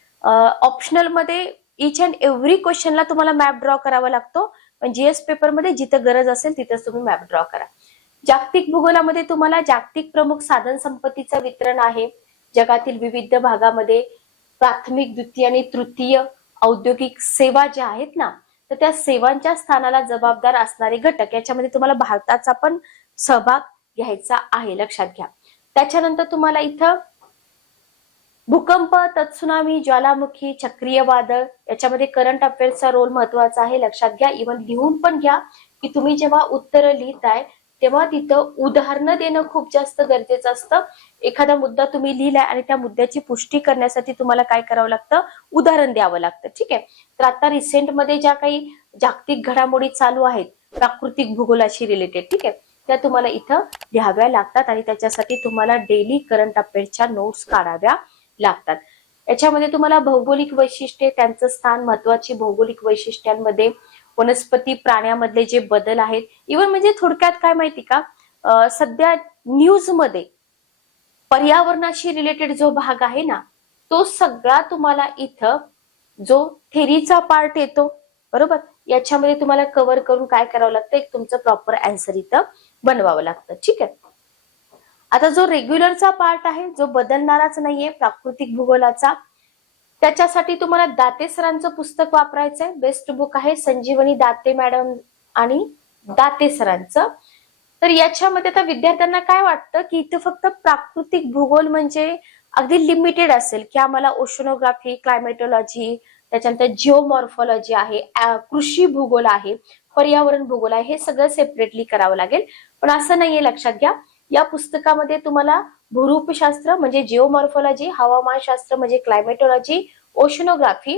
ऑप्शनल मध्ये इच अँड एव्हरी क्वेश्चनला तुम्हाला मॅप ड्रॉ करावा लागतो, पण जीएस पेपर मध्ये जिथं गरज असेल तिथंच तुम्ही मॅप ड्रॉ करा. जागतिक भूगोलामध्ये तुम्हाला जागतिक प्रमुख साधन संपत्तीचं वितरण आहे, जगातील विविध भागामध्ये प्राथमिक, द्वितीय आणि तृतीय औद्योगिक सेवा ज्या आहेत ना, तर त्या सेवांच्या स्थानाला जबाबदार असणारे घटक, याच्यामध्ये तुम्हाला भारताचा पण सहभाग घ्यायचा आहे, लक्षात घ्या. त्याच्यानंतर तुम्हाला इथं भूकंप, तत्सुनामी, ज्वालामुखी, चक्रीय वादळ, याच्यामध्ये करंट अफेअर्सचा रोल महत्वाचा आहे, लक्षात घ्या. इव्हन लिहून पण घ्या की तुम्ही जेव्हा उत्तर लिहिताय तेव्हा तिथं उदाहरणं देणं खूप जास्त गरजेचं असतं. एखादा मुद्दा तुम्ही लिहिलाय आणि त्या मुद्द्याची पुष्टी करण्यासाठी तुम्हाला काय करावं लागतं, उदाहरण द्यावं लागतं. ठीक आहे. तर आता रिसेंटमध्ये ज्या काही जागतिक घडामोडी चालू आहेत प्राकृतिक भूगोलाशी रिलेटेड, ठीक आहे, त्या तुम्हाला इथं लिहाव्या लागतात आणि त्याच्यासाठी तुम्हाला डेली करंट अफेअर्सच्या नोट्स काढाव्या लागतात. याच्यामध्ये तुम्हाला भौगोलिक वैशिष्ट्ये, त्यांचं स्थान, महत्वाची भौगोलिक वैशिष्ट्यांमध्ये वनस्पती, प्राण्यामधले जे बदल आहेत, इव्हन म्हणजे थोडक्यात काय माहिती का, सध्या न्यूज मध्ये पर्यावरणाशी रिलेटेड जो भाग आहे ना, तो सगळा तुम्हाला इथं जो थेरीचा पार्ट येतो, बरोबर, याच्यामध्ये तुम्हाला कव्हर करून काय करावं लागतं, एक तुमचं प्रॉपर आन्सर इथं बनवावं लागतं. ठीक आहे. आता जो रेग्युलरचा पार्ट आहे, जो बदलणाराच नाहीये प्राकृतिक भूगोलाचा, त्याच्यासाठी तुम्हाला दाते सरांचं पुस्तक वापरायचंय. बेस्ट बुक आहे, संजीवनी दाते मॅडम आणि दाते सरांचं. तर याच्यामध्ये आता विद्यार्थ्यांना काय वाटतं की इथं फक्त प्राकृतिक भूगोल म्हणजे अगदी लिमिटेड असेल, की आम्हाला ओशनोग्राफी, क्लायमेटोलॉजी, त्याच्यानंतर जिओमॉर्फॉलॉजी आहे, कृषी भूगोल आहे, पर्यावरण भूगोल आहे, हे सगळं सेपरेटली करावं लागेल. पण असं नाहीये, लक्षात घ्या. या पुस्तकामध्ये तुम्हाला भूरूपशास्त्र म्हणजे जिओमॉर्फॉलॉजी, हवामानशास्त्र म्हणजे क्लायमेटोलॉजी, ओशनोग्राफी,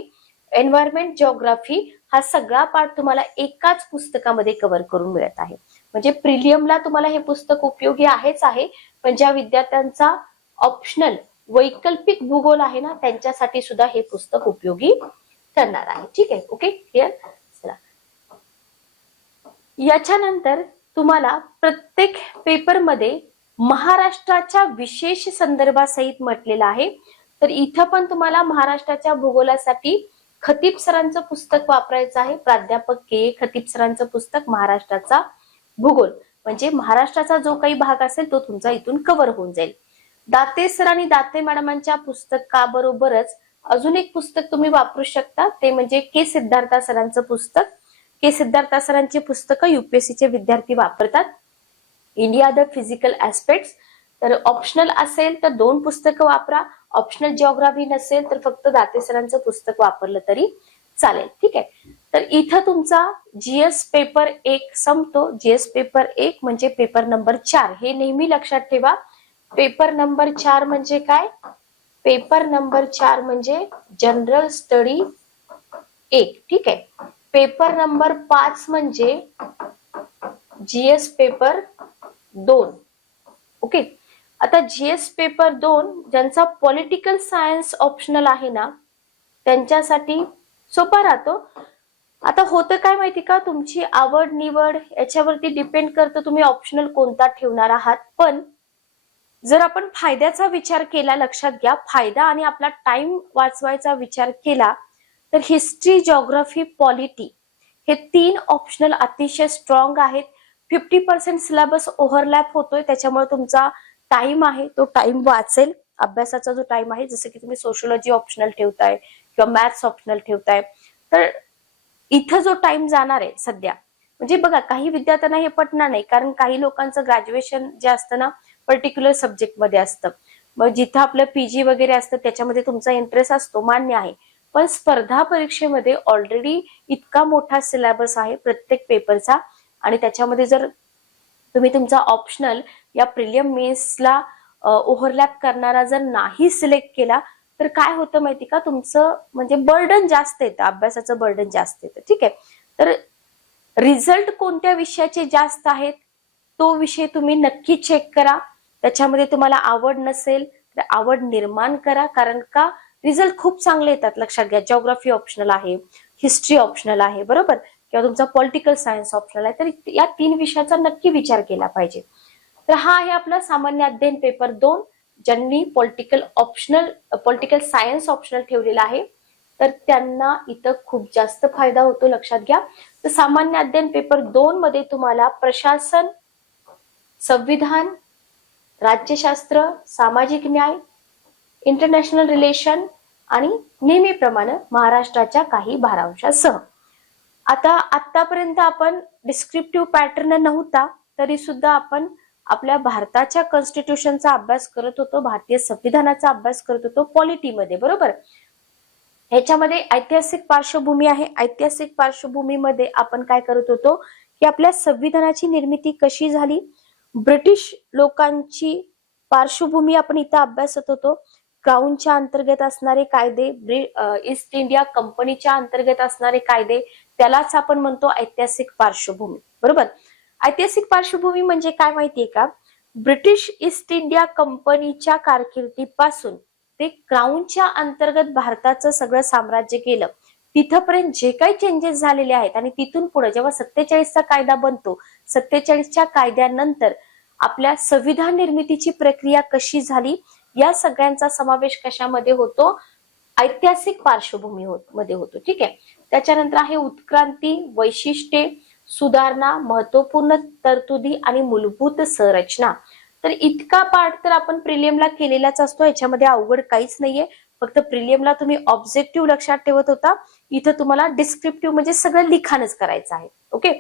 एन्व्हायरमेंट जिओग्राफी हा सगळा पार्ट तुम्हाला एकाच पुस्तकामध्ये कव्हर करून मिळत आहे. म्हणजे प्रिलियमला तुम्हाला हे पुस्तक उपयोगी आहेच आहे, पण ज्या विद्यार्थ्यांचा ऑप्शनल वैकल्पिक भूगोल आहे ना, त्यांच्यासाठी सुद्धा हे पुस्तक उपयोगी ठरणार आहे. ठीक आहे, ओके, क्लिअर. चला, याच्यानंतर तुम्हाला प्रत्येक पेपरमध्ये महाराष्ट्राच्या विशेष संदर्भासहित म्हटलेलं आहे. तर इथं पण तुम्हाला महाराष्ट्राच्या भूगोलासाठी खतीब सरांचं पुस्तक वापरायचं आहे. प्राध्यापक के खतीब सरांचं पुस्तक महाराष्ट्राचा भूगोल, म्हणजे महाराष्ट्राचा जो काही भाग असेल तो तुमचा इथून कव्हर होऊन जाईल. दाते सर आणि दाते मॅडमांच्या पुस्तकाबरोबरच अजून एक पुस्तक तुम्ही वापरू शकता, ते म्हणजे के सिद्धार्थ सरांचं पुस्तक. के सिद्धार्थ सरांची पुस्तकं युपीएससीचे विद्यार्थी वापरतात. India the physical aspects. तर ऑप्शनल असेल तर 2 पुस्तकं वापरा, ऑप्शनल जिओग्राफी नसेल तर फक्त दाते सरांचं पुस्तक वापरलं तरी चालेल. ठीक आहे, तर इथं तुमचा जीएस पेपर 1 संपतो. जीएस पेपर 1 म्हणजे पेपर नंबर 4. हे नेहमी लक्षात ठेवा. पेपर नंबर 4 म्हणजे काय? पेपर नंबर 4 म्हणजे जनरल स्टडी 1. ठीक आहे, पेपर नंबर 5 म्हणजे जीएस पेपर 2. ओके, आता जीएस पेपर 2 ज्यांचा पॉलिटिकल सायन्स ऑप्शनल आहे ना, त्यांच्यासाठी सोपा राहतो. आता होतं काय माहिती का, तुमची आवड निवड याच्यावरती डिपेंड करतं तुम्ही ऑप्शनल कोणता ठेवणार आहात. पण जर आपण फायद्याचा विचार केला, लक्षात घ्या, फायदा आणि आपला टाइम वाचवायचा विचार केला, तर हिस्ट्री, जिओग्राफी, पॉलिटी हे 3 ऑप्शनल अतिशय स्ट्रॉंग आहेत. 50% सिलेबस ओव्हरलॅप होतोय, त्याच्यामुळे तुमचा टाइम आहे तो टाइम वाचेल. अभ्यासाचा जो टाइम आहे, जसं की तुम्ही सोशोलॉजी ऑप्शनल ठेवताय किंवा मॅथ्स ऑप्शनल ठेवताय, तर इथं जो टाइम जाणार आहे सध्या, म्हणजे बघा काही विद्यार्थ्यांना हे पटणार नाही, कारण काही लोकांचं ग्रॅज्युएशन जे असतं ना पर्टिक्युलर सब्जेक्ट मध्ये असतं. मग जिथं आपलं पीजी वगैरे असतं त्याच्यामध्ये तुमचा इंटरेस्ट असतो, मान्य आहे. पण स्पर्धा परीक्षेमध्ये ऑलरेडी इतका मोठा सिलेबस आहे प्रत्येक पेपरचा, आणि त्याच्यामध्ये जर तुम्ही तुमचा ऑप्शनल या प्रिलियम मेन्सला ओव्हरलॅप करणारा जर नाही सिलेक्ट केला, तर काय होतं माहिती का, तुमचं म्हणजे बर्डन जास्त येतं, अभ्यासाचं बर्डन जास्त येतं. ठीक आहे, तर रिझल्ट कोणत्या विषयाचे जास्त आहेत तो विषय तुम्ही नक्की चेक करा. त्याच्यामध्ये तुम्हाला आवड नसेल तर आवड निर्माण करा, कारण का रिझल्ट खूप चांगले येतात. लक्षात घ्या, जिओग्राफी ऑप्शनल आहे, हिस्ट्री ऑप्शनल आहे, बरोबर, किंवा तुमचा पॉलिटिकल सायन्स ऑप्शनल आहे, तर या 3 विषयाचा नक्की विचार केला पाहिजे. तर हा आहे आपला सामान्य अध्ययन पेपर 2. ज्यांनी पॉलिटिकल सायन्स ऑप्शनल ठेवलेला आहे, तर त्यांना इथं खूप जास्त फायदा होतो, लक्षात घ्या. तर सामान्य अध्ययन पेपर 2 मध्ये तुम्हाला प्रशासन, संविधान, राज्यशास्त्र, सामाजिक न्याय, इंटरनॅशनल रिलेशन आणि नेहमीप्रमाणे महाराष्ट्राच्या काही भारांशासह. आतापर्यंत आपण डिस्क्रिप्टिव्ह पॅटर्न नव्हता, तरी सुद्धा आपण आपल्या भारताच्या कॉन्स्टिट्यूशनचा अभ्यास करत होतो, भारतीय संविधानाचा अभ्यास करत होतो पॉलिटीमध्ये, बरोबर. ह्याच्यामध्ये ऐतिहासिक पार्श्वभूमी आहे. ऐतिहासिक पार्श्वभूमीमध्ये आपण काय करत होतो की आपल्या संविधानाची निर्मिती कशी झाली, ब्रिटिश लोकांची पार्श्वभूमी आपण इथं अभ्यासत होतो. क्राऊनच्या अंतर्गत असणारे कायदे, ईस्ट इंडिया कंपनीच्या अंतर्गत असणारे कायदे, त्यालाच आपण म्हणतो ऐतिहासिक पार्श्वभूमी, बरोबर. ऐतिहासिक पार्श्वभूमी म्हणजे काय माहितीये का, ब्रिटिश ईस्ट इंडिया कंपनीच्या कारकिर्दीपासून ते क्राऊनच्या अंतर्गत भारताचं सगळं साम्राज्य गेलं तिथपर्यंत जे काही चेंजेस झालेले आहेत, आणि तिथून पुढे जेव्हा 47चा कायदा बनतो, 47च्या कायद्यानंतर आपल्या संविधान निर्मितीची प्रक्रिया कशी झाली, या सगळ्यांचा समावेश कशामध्ये होतो, ऐतिहासिक पार्श्वभूमी मध्ये होतो. ठीक आहे, त्याच्यानंतर आहे उत्क्रांती, वैशिष्ट्ये, सुधारणा, महत्वपूर्ण तरतुदी आणि मूलभूत संरचना. तर इतका पार्ट तर आपण प्रिलियमला केलेलाच असतो, याच्यामध्ये अवघड काहीच नाहीये. फक्त प्रिलियमला तुम्ही ऑब्जेक्टिव्ह लक्षात ठेवत होता, इथं तुम्हाला डिस्क्रिप्टिव्ह म्हणजे सगळं लिखाणच करायचं आहे. ओके,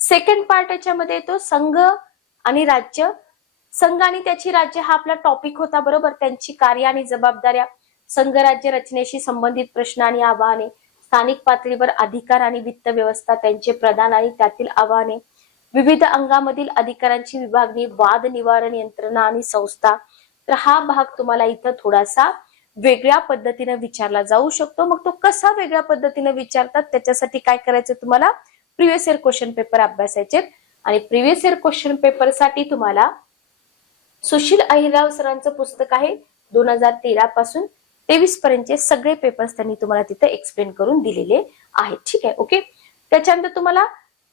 सेकंड पार्ट याच्यामध्ये येतो संघ आणि राज्य. संघ आणि त्याची राज्य हा आपला टॉपिक होता, बरोबर. त्यांची कार्य आणि जबाबदाऱ्या, संघ राज्य रचनेशी संबंधित प्रश्न आणि आव्हाने, स्थानिक पातळीवर अधिकार आणि वित्त व्यवस्था, त्यांचे प्रदान आणि त्यातील आव्हाने, विविध अंगामधील अधिकारांची विभागणी, वाद निवारण यंत्रणा आणि संस्था. तर हा भाग तुम्हाला इथं थोडासा वेगळ्या पद्धतीने विचारला जाऊ शकतो. मग तो कसा वेगळ्या पद्धतीने विचारतात त्याच्यासाठी काय करायचं, तुम्हाला प्रिव्हियस इयर क्वेश्चन पेपर अभ्यासायचे. आणि प्रिव्हियस इयर क्वेश्चन पेपर साठी तुम्हाला सुशील अहिरराव सरांचं पुस्तक आहे 2013 पासून 23 पर्यंतचे सगळे पेपर्स त्यांनी तुम्हाला तिथे एक्सप्लेन करून दिलेले आहेत. ठीक आहे, ओके. त्याच्यानंतर तुम्हाला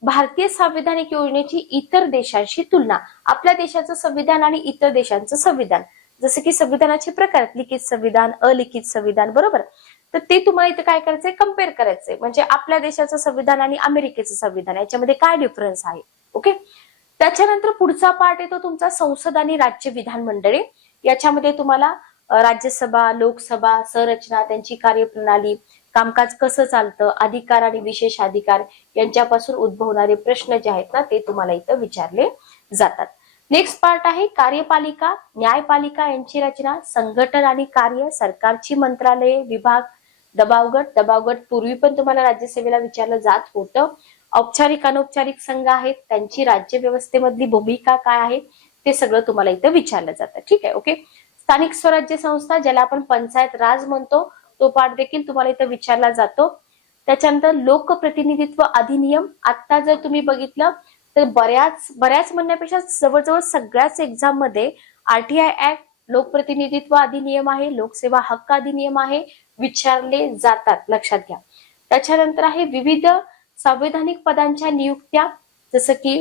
भारतीय संविधानिक योजनेची इतर देशांशी तुलना, आपल्या देशाचं संविधान आणि इतर देशांचं संविधान, जसं की संविधानाचे प्रकार, लिखित संविधान, अलिखित संविधान, बरोबर. तर ते तुम्हाला इथे काय करायचंय, कम्पेअर करायचंय. म्हणजे आपल्या देशाचं संविधान आणि अमेरिकेचं संविधान याच्यामध्ये काय डिफरन्स आहे. ओके. त्याच्यानंतर पुढचा पार्ट येतो तुमचा संसद आणि राज्य विधानमंडळे. याच्यामध्ये तुम्हाला राज्यसभा, लोकसभा, संरचना, त्यांची कार्यप्रणाली, कामकाज कसं चालतं, अधिकार आणि विशेष अधिकार यांच्यापासून उद्भवणारे प्रश्न जे आहेत ना ते तुम्हाला इथं विचारले जातात. नेक्स्ट पार्ट आहे कार्यपालिका, न्यायपालिका यांची रचना, संघटन आणि कार्य, सरकारची मंत्रालये, विभाग, दबावगट पूर्वी पण तुम्हाला राज्यसेवेला विचारलं जात होतं. औपचारिक अनौपचारिक संघ आहेत, त्यांची राज्य व्यवस्थेमधली भूमिका काय आहे ते सगळं तुम्हाला इथं विचारलं जातं. ठीक आहे, ओके. स्थानिक स्वराज्य संस्था, ज्याला आपण पंचायत राज म्हणतो, तो पाठ देखील तुम्हाला इथं विचारला जातो. त्याच्यानंतर लोकप्रतिनिधित्व अधिनियम, आता जर तुम्ही बघितलं तर बऱ्याच म्हणण्यापेक्षा जवळजवळ सगळ्याच एक्झाम मध्ये आरटीआय ऍक्ट, लोकप्रतिनिधित्व अधिनियम आहे, लोकसेवा हक्क अधिनियम आहे, विचारले जातात, लक्षात घ्या. त्याच्यानंतर आहे विविध संवैधानिक पदांच्या नियुक्त्या, जसं की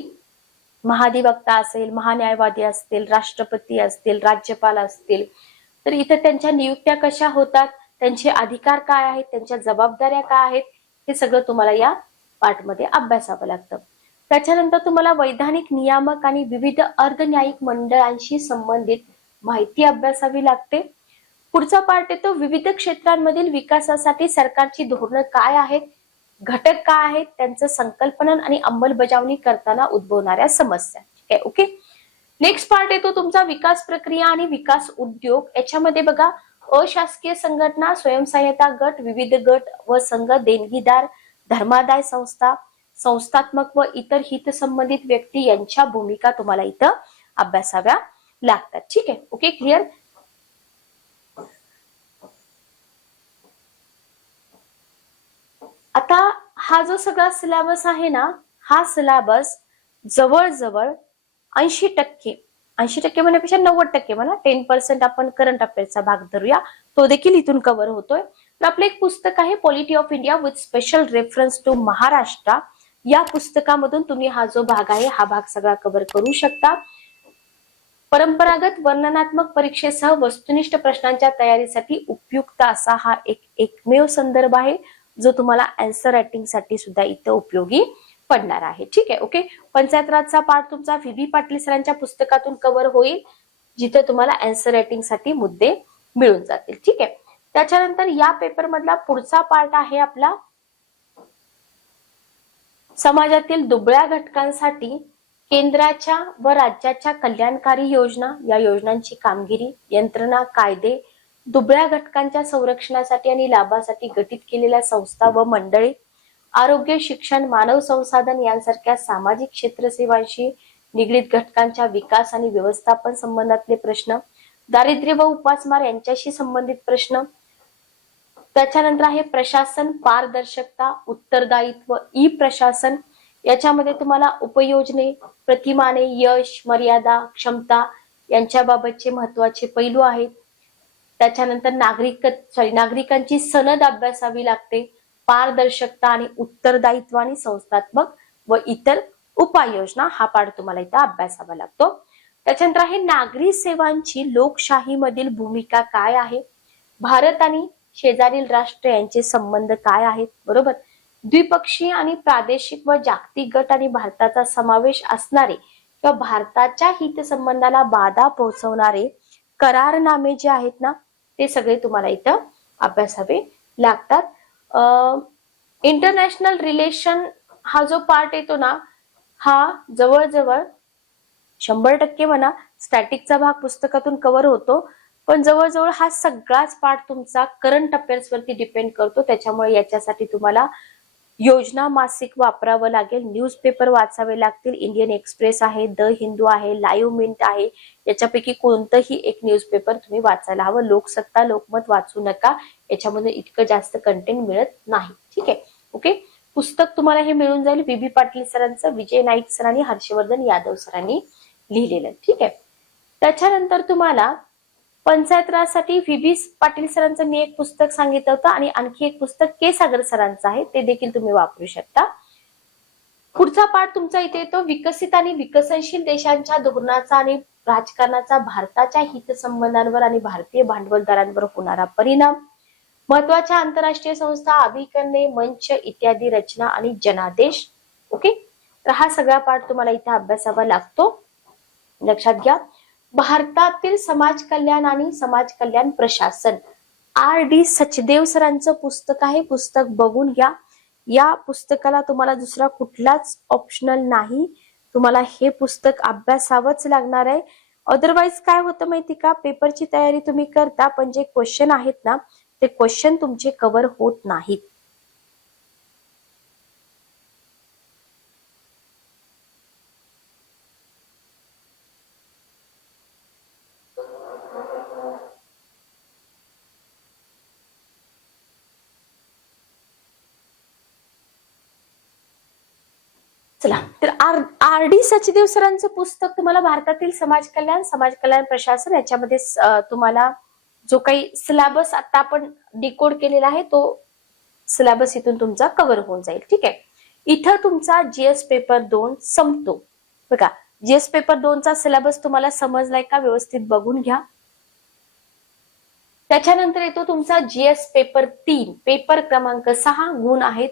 महाधिवक्ता असेल, महान्यायवादी असतील, राष्ट्रपती असतील, राज्यपाल असतील, तर इथे त्यांच्या नियुक्त्या कशा होतात, त्यांचे अधिकार काय आहेत, त्यांच्या जबाबदाऱ्या काय आहेत, हे सगळं तुम्हाला या पाठमध्ये अभ्यासावं लागतं. त्याच्यानंतर तुम्हाला वैधानिक नियामक आणि विविध अर्धन्यायिक मंडळांशी संबंधित माहिती अभ्यासावी लागते. पुढचा पार्ट येतो विविध क्षेत्रांमधील विकासासाठी सरकारची धोरणं काय आहेत, घटक काय आहेत, त्यांचं संकल्पना आणि अंमलबजावणी करताना उद्भवणाऱ्या समस्या. ठीक आहे, ओके. नेक्स्ट पार्ट येतो तुमचा विकास प्रक्रिया आणि विकास उद्योग. याच्यामध्ये बघा अशासकीय संघटना, स्वयंसहाय्यता गट, विविध गट व संघ, देणगीदार, धर्मादाय संस्था, संस्थात्मक व इतर हित संबंधित व्यक्ती यांच्या भूमिका तुम्हाला इथं अभ्यासाव्या लागतात. ठीक आहे, ओके, क्लिअर. आता हा जो सगळा सिलेबस आहे ना, हा सिलेबस जवळजवळ 80% म्हणण्यापेक्षा 90% म्हणा, 10% आपण करंट अफेअर्सचा भाग धरूया, तो देखील इथून कव्हर होतोय. तर आपलं एक पुस्तक आहे polity of India with special reference to Maharashtra. या पुस्तकामधून तुम्ही हा जो भाग आहे हा भाग सगळा कव्हर करू शकता. परंपरागत वर्णनात्मक परीक्षेसह वस्तुनिष्ठ प्रश्नांच्या तयारीसाठी उपयुक्त असा हा एकमेव संदर्भ आहे जो तुम्हाला आन्सर रायटिंग साठी सुद्धा इथं उपयोगी पडणार आहे. ठीक आहे, ओके. पंचायत राजचा पाठ तुमचा व्ही पाटील सरांच्या पुस्तकातून कव्हर होईल, जिथे तुम्हाला आन्सर रायटिंग साठी मुद्दे मिळून जातील. ठीक आहे. त्याच्यानंतर या पेपर मधला पुढचा पार्ट आहे आपला समाजातील दुबळ्या घटकांसाठी केंद्राच्या व राज्याच्या कल्याणकारी योजना, या योजनांची कामगिरी, यंत्रणा, कायदे, दुबळ्या घटकांच्या संरक्षणासाठी आणि लाभासाठी गठीत केलेल्या संस्था व मंडळे, आरोग्य, शिक्षण, मानव संसाधन यांसारख्या सामाजिक क्षेत्रसेवांशी निगडीत घटकांच्या विकास आणि व्यवस्थापन संबंधातले प्रश्न, दारिद्र्य व उपासमार यांच्याशी संबंधित प्रश्न. त्याच्यानंतर आहे प्रशासन, पारदर्शकता, उत्तरदायित्व, ई प्रशासन. याच्यामध्ये तुम्हाला उपयोजने, प्रतिमाने, यश, मर्यादा, क्षमता यांच्याबाबतचे महत्वाचे पैलू आहेत. त्याच्यानंतर नागरिकांची सनद अभ्यासावी लागते, पारदर्शकता आणि उत्तरदायित्व आणि संस्थात्मक व इतर उपाययोजना हा पाठ तुम्हाला इथं अभ्यासावा लागतो. त्याच्यानंतर आहे नागरी सेवांची लोकशाहीमधील भूमिका काय आहे, भारत आणि शेजारील राष्ट्र यांचे संबंध काय आहेत, बरोबर. द्विपक्षीय आणि प्रादेशिक व जागतिक गट आणि भारताचा समावेश असणारे किंवा भारताच्या हितसंबंधाला बाधा पोहोचवणारे करारनामे जे आहेत ना ते सगळे तुम्हाला इथं अभ्यासावे लागतात. इंटरनॅशनल रिलेशन हा जो पार्ट येतो ना हा जवळजवळ 100% म्हणा स्टॅटिकचा भाग पुस्तकातून कव्हर होतो, पण जवळजवळ हा सगळाच पार्ट तुमचा करंट अफेअर्स वरती डिपेंड करतो. त्याच्यामुळे याच्यासाठी तुम्हाला योजना मासिक वापरावं लागेल, न्यूजपेपर वाचावे लागतील, इंडियन एक्सप्रेस आहे, द हिंदू आहे, लाईव्ह मिनिट आहे, याच्यापैकी कोणतंही एक न्यूजपेपर तुम्ही वाचायला हवं. लोकसत्ता, लोकमत वाचू नका, याच्यामध्ये इतकं जास्त कंटेंट मिळत नाही. ठीक आहे, ओके. पुस्तक तुम्हाला हे मिळून जाईल बी पाटील सरांचं, विजय नाईक सरांनी, हर्षवर्धन यादव सरांनी लिहिलेलं. ठीक आहे. त्याच्यानंतर तुम्हाला पंचायत राजसाठी व्ही पाटील सरांचं मी एक पुस्तक सांगितलं होतं आणि आणखी एक पुस्तक के सागर सरांचं आहे, ते देखील तुम्ही वापरू शकता. पुढचा पाठ तुमचा इथे येतो, विकसित आणि विकसनशील देशांच्या धोरणाचा आणि राजकारणाचा भारताच्या हितसंबंधांवर आणि भारतीय भांडवलदारांवर होणारा परिणाम, महत्वाच्या आंतरराष्ट्रीय संस्था, अभिकरणे, मंच इत्यादी रचना आणि जनादेश. ओके, तर हा सगळा पाठ तुम्हाला इथे अभ्यासावा लागतो. लक्षात घ्या. भारतातील समाज कल्याण आणि समाज कल्याण प्रशासन, RD सचदेव सरांचं पुस्तक आहे. पुस्तक बघून घ्या. या पुस्तकाला तुम्हाला दुसरा कुठलाच ऑप्शनल नाही, तुम्हाला हे पुस्तक अभ्यासावंच लागणार आहे. अदरवाईज काय होतं माहिती का, पेपरची तयारी तुम्ही करता पण जे क्वेश्चन आहेत ना, ते क्वेश्चन तुमचे कव्हर होत नाहीत. चला, तर RD सचदेव सरांचं पुस्तक तुम्हाला भारतातील समाज कल्याण प्रशासन याच्यामध्ये तुम्हाला जो काही सिलेबस आता आपण डिकोड केलेला आहे तो सिलेबस इथून तुमचा कव्हर होऊन जाईल. ठीक आहे. इथं तुमचा GS पेपर 2 संपतो. बघा, GS पेपर 2 चा सिलेबस तुम्हाला समजलाय का, व्यवस्थित बघून घ्या. त्याच्यानंतर येतो तुमचा GS पेपर 3, पेपर क्रमांक 6, गुण आहेत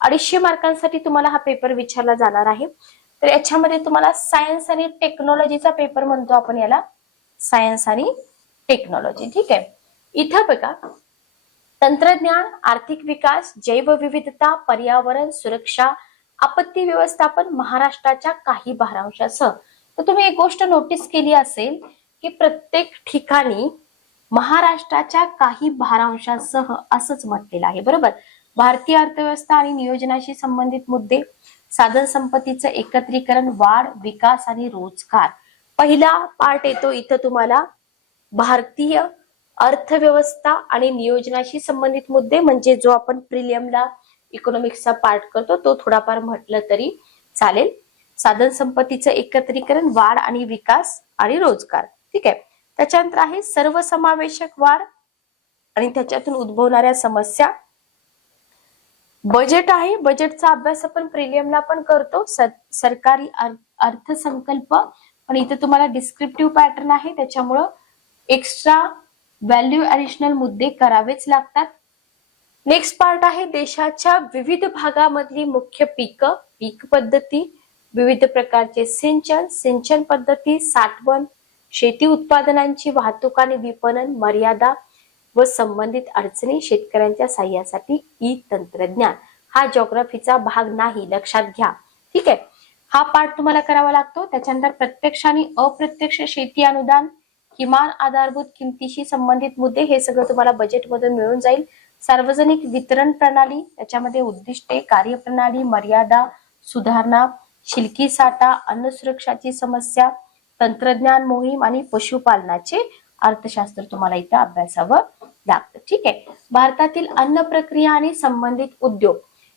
250 मार्कांसाठी तुम्हाला हा पेपर विचारला जाणार आहे. तर याच्यामध्ये तुम्हाला सायन्स आणि टेक्नॉलॉजीचा पेपर म्हणतो आपण याला, सायन्स आणि टेक्नॉलॉजी. ठीक आहे. इथं बघा, तंत्रज्ञान, आर्थिक विकास, जैवविविधता, पर्यावरण, सुरक्षा, आपत्ती व्यवस्थापन, महाराष्ट्राच्या काही भारांशासह. तर तुम्ही एक गोष्ट नोटीस केली असेल की प्रत्येक ठिकाणी महाराष्ट्राच्या काही भारांशासह असंच म्हटलेलं आहे, बरोबर. भारतीय अर्थव्यवस्था आणि नियोजनाशी संबंधित मुद्दे, साधन संपत्तीचं एकत्रीकरण, वाढ, विकास आणि रोजगार. पहिला पार्ट येतो इथं तुम्हाला भारतीय अर्थव्यवस्था आणि नियोजनाशी संबंधित मुद्दे, म्हणजे जो आपण प्रिलियमला इकॉनॉमिक्सचा पार्ट करतो तो थोडाफार म्हटलं तरी चालेल. साधन संपत्तीचं एकत्रीकरण, वाढ आणि विकास आणि रोजगार. ठीक आहे. त्याच्यानंतर आहे सर्वसमावेशक वाढ आणि त्याच्यातून उद्भवणाऱ्या समस्या. बजेट आहे, बजेटचा अभ्यास आपण प्रिलियमला पण करतो. सरकारी अर्थसंकल्प, पण इथे तुम्हाला डिस्क्रिप्टिव्ह पॅटर्न आहे, त्याच्यामुळं एक्स्ट्रा व्हॅल्यू ऍडिशनल मुद्दे करावेच लागतात. नेक्स्ट पार्ट आहे देशाच्या विविध भागामधली मुख्य पीक पद्धती, विविध प्रकारचे सिंचन पद्धती, साठवण, शेती उत्पादनांची वाहतूक आणि विपणन, मर्यादा व संबंधित अडचणी, शेतकऱ्यांच्या सहाय्यासाठी ई तंत्रज्ञान. हा जिओग्राफीचा भाग नाही, लक्षात घ्या. ठीक आहे. हा पार्ट तुम्हाला करावा लागतो. त्याच्यानंतर प्रत्यक्ष आणि अप्रत्यक्ष शेती अनुदान, किमान आधारभूत किमतीशी संबंधित मुद्दे, हे सगळं तुम्हाला बजेटमधून मिळून जाईल. सार्वजनिक वितरण प्रणाली, त्याच्यामध्ये उद्दिष्टे, कार्यप्रणाली, मर्यादा, सुधारणा, शिल्की साठा, अन्न सुरक्षाची समस्या, तंत्रज्ञान मोहीम आणि पशुपालनाचे अर्थशास्त्र तुम्हाला इथं अभ्यासावं लागतं. ठीक आहे. भारतातील अन्न प्रक्रिया आणि संबंधित उद्योग,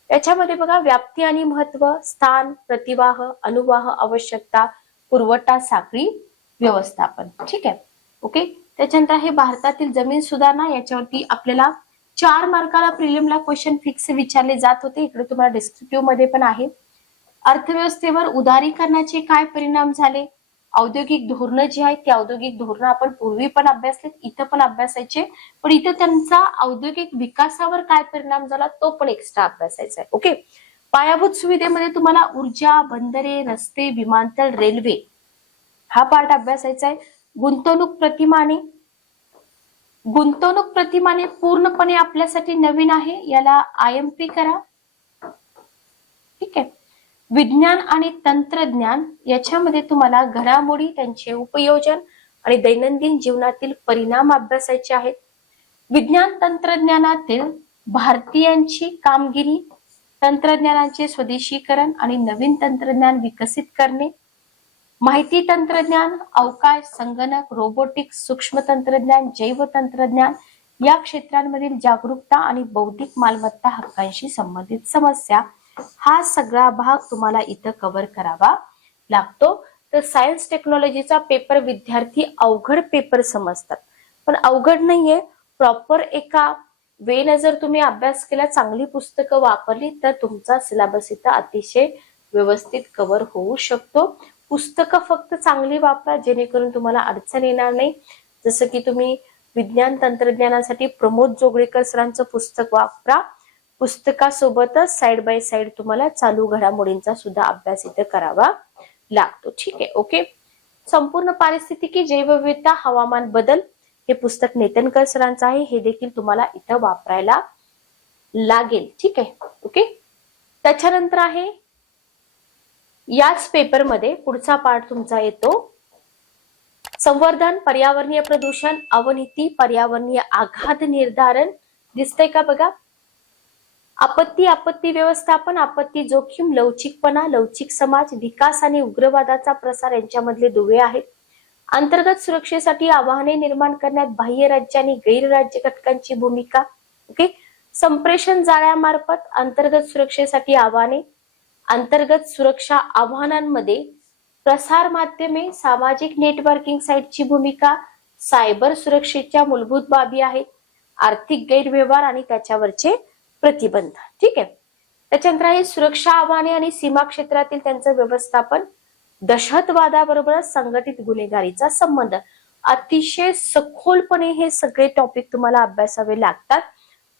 याच्यामध्ये बघा व्याप्ती आणि महत्व, स्थान, प्रतिवाह, अनुवाह, आवश्यकता, पुरवठा साखळी व्यवस्थापन. ठीक आहे. ओके. त्याच्यानंतर हे भारतातील जमीन सुधारणा, याच्यावरती आपल्याला 4 मार्काला प्रिलियमला क्वेश्चन फिक्स विचारले जात होते. इकडे तुम्हाला डिस्क्रिप्टिव्ह मध्ये पण आहे. अर्थव्यवस्थेवर उदारीकरणाचे काय परिणाम झाले, औद्योगिक धोरणं जी आहेत ती औद्योगिक धोरणं आपण पूर्वी पण अभ्यासलेत, इथं पण अभ्यासायचे, पण इथं त्यांचा औद्योगिक विकासावर काय परिणाम झाला तो पण एक्स्ट्रा अभ्यासायचा आहे. ओके. पायाभूत सुविधेमध्ये तुम्हाला ऊर्जा, बंदरे, रस्ते, विमानतळ, रेल्वे हा पार्ट अभ्यासायचा आहे. गुंतवणूक प्रतिमाने पूर्णपणे आपल्यासाठी नवीन आहे, याला IMP करा. ठीक आहे. विज्ञान आणि तंत्रज्ञान, याच्यामध्ये तुम्हाला घडामोडी, त्यांचे उपयोजन आणि दैनंदिन जीवनातील परिणाम अभ्यासायचे आहेत. विज्ञान तंत्रज्ञानातील भारतीयांची कामगिरी, तंत्रज्ञानाचे स्वदेशीकरण आणि नवीन तंत्रज्ञान विकसित करणे, माहिती तंत्रज्ञान, अवकाश, संगणक, रोबोटिक्स, सूक्ष्म तंत्रज्ञान, जैव तंत्रज्ञान या क्षेत्रांमधील जागरूकता आणि बौद्धिक मालमत्ता हक्कांशी संबंधित समस्या, हा सगळा भाग तुम्हाला इथं कव्हर करावा लागतो. तर सायन्स टेक्नॉलॉजीचा पेपर विद्यार्थी अवघड पेपर समजतात, पण अवघड नाहीये. प्रॉपर एका वेळेनं जर तुम्ही अभ्यास केला, चांगली पुस्तकं वापरली, तर तुमचा सिलेबस इथं अतिशय व्यवस्थित कव्हर होऊ शकतो. पुस्तकं फक्त चांगली वापरा, जेणेकरून तुम्हाला अडचण येणार नाही. जसं की तुम्ही विज्ञान तंत्रज्ञानासाठी प्रमोद जोगळेकर सरांचं पुस्तक वापरा. पुस्तकासोबतच साइड बाय साइड तुम्हाला चालू घडामोडींचा सुद्धा अभ्यास इथे करावा लागतो. ठीक आहे, ओके. संपूर्ण पारिस्थितिकी, जैवविविधता, हवामान बदल हे पुस्तक नेतनकर सरांचं आहे. हे देखील तुम्हाला इथं वापरायला लागेल. ठीक आहे, ओके. त्याच्यानंतर आहे याच पेपरमध्ये पुढचा पार्ट तुमचा येतो संवर्धन, पर्यावरणीय प्रदूषण, अवनीती, पर्यावरणीय आघात निर्धारण. दिसतंय का बघा? आपत्ती व्यवस्थापन, आपत्ती जोखीम, लवचिकपणा, लवचिक समाज, विकास आणि उग्रवादाचा प्रसार यांच्यामधले दुवे आहेत. अंतर्गत सुरक्षेसाठी आव्हाने निर्माण करण्यात बाह्य राज्य आणि गैरराज्य घटकांची भूमिका. ओके. संप्रेषण जाळ्यामार्फत अंतर्गत सुरक्षेसाठी आव्हाने, अंतर्गत सुरक्षा आव्हानांमध्ये प्रसार माध्यमे, सामाजिक नेटवर्किंग साइटची भूमिका, सायबर सुरक्षेच्या मूलभूत बाबी आहेत, आर्थिक गैरव्यवहार आणि त्याच्यावरचे प्रतिबंध. ठीक आहे. त्याच्यानंतर आहे सुरक्षा आव्हाने आणि सीमा क्षेत्रातील त्यांचं व्यवस्थापन, दहशतवादाबरोबर संघटित गुन्हेगारीचा संबंध. अतिशय सखोलपणे हे सगळे टॉपिक तुम्हाला अभ्यासावे लागतात.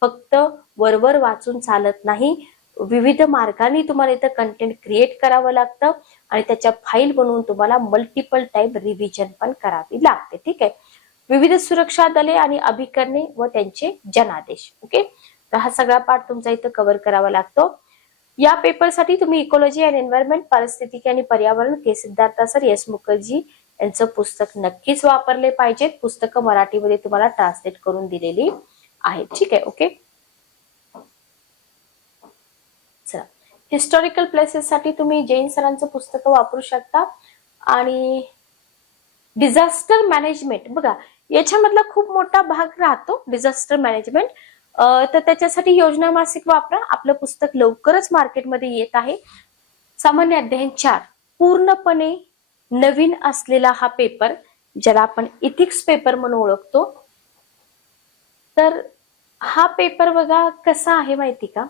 फक्त वरवर वाचून चालत नाही. विविध मार्गाने तुम्हाला इथं कंटेंट क्रिएट करावं लागतं आणि त्याच्या फाईल बनवून तुम्हाला मल्टिपल टाइम रिव्हिजन पण करावी लागते. ठीक आहे. विविध सुरक्षा दले आणि अभिकरणे व त्यांचे जनादेश. ओके. तर हा सगळा पार्ट तुमचा इथं कव्हर करावा लागतो. या पेपरसाठी तुम्ही इकॉलॉजी अँड एन्व्हायरमेंट, पारिस्थितिकी आणि पर्यावरण, के सिद्धार्थ सर, एस मुखर्जी यांचं पुस्तक नक्कीच वापरले पाहिजेत. पुस्तकं मराठीमध्ये तुम्हाला ट्रान्सलेट करून दिलेली आहेत. ठीक आहे, ओके. चला, हिस्टॉरिकल प्लेसेस साठी तुम्ही जैन सरांचं पुस्तक वापरू शकता. आणि डिझास्टर मॅनेजमेंट बघा, याच्यामधला खूप मोठा भाग राहतो डिझास्टर मॅनेजमेंट. तर त्याच्यासाठी योजना मासिक वापरा. आपलं पुस्तक लवकरच मार्केटमध्ये येत आहे. सामान्य अध्ययन 4 पूर्णपणे नवीन असलेला हा पेपर, ज्याला आपण इथिक्स पेपर म्हणून ओळखतो. तर हा पेपर बघा कसा आहे माहिती का?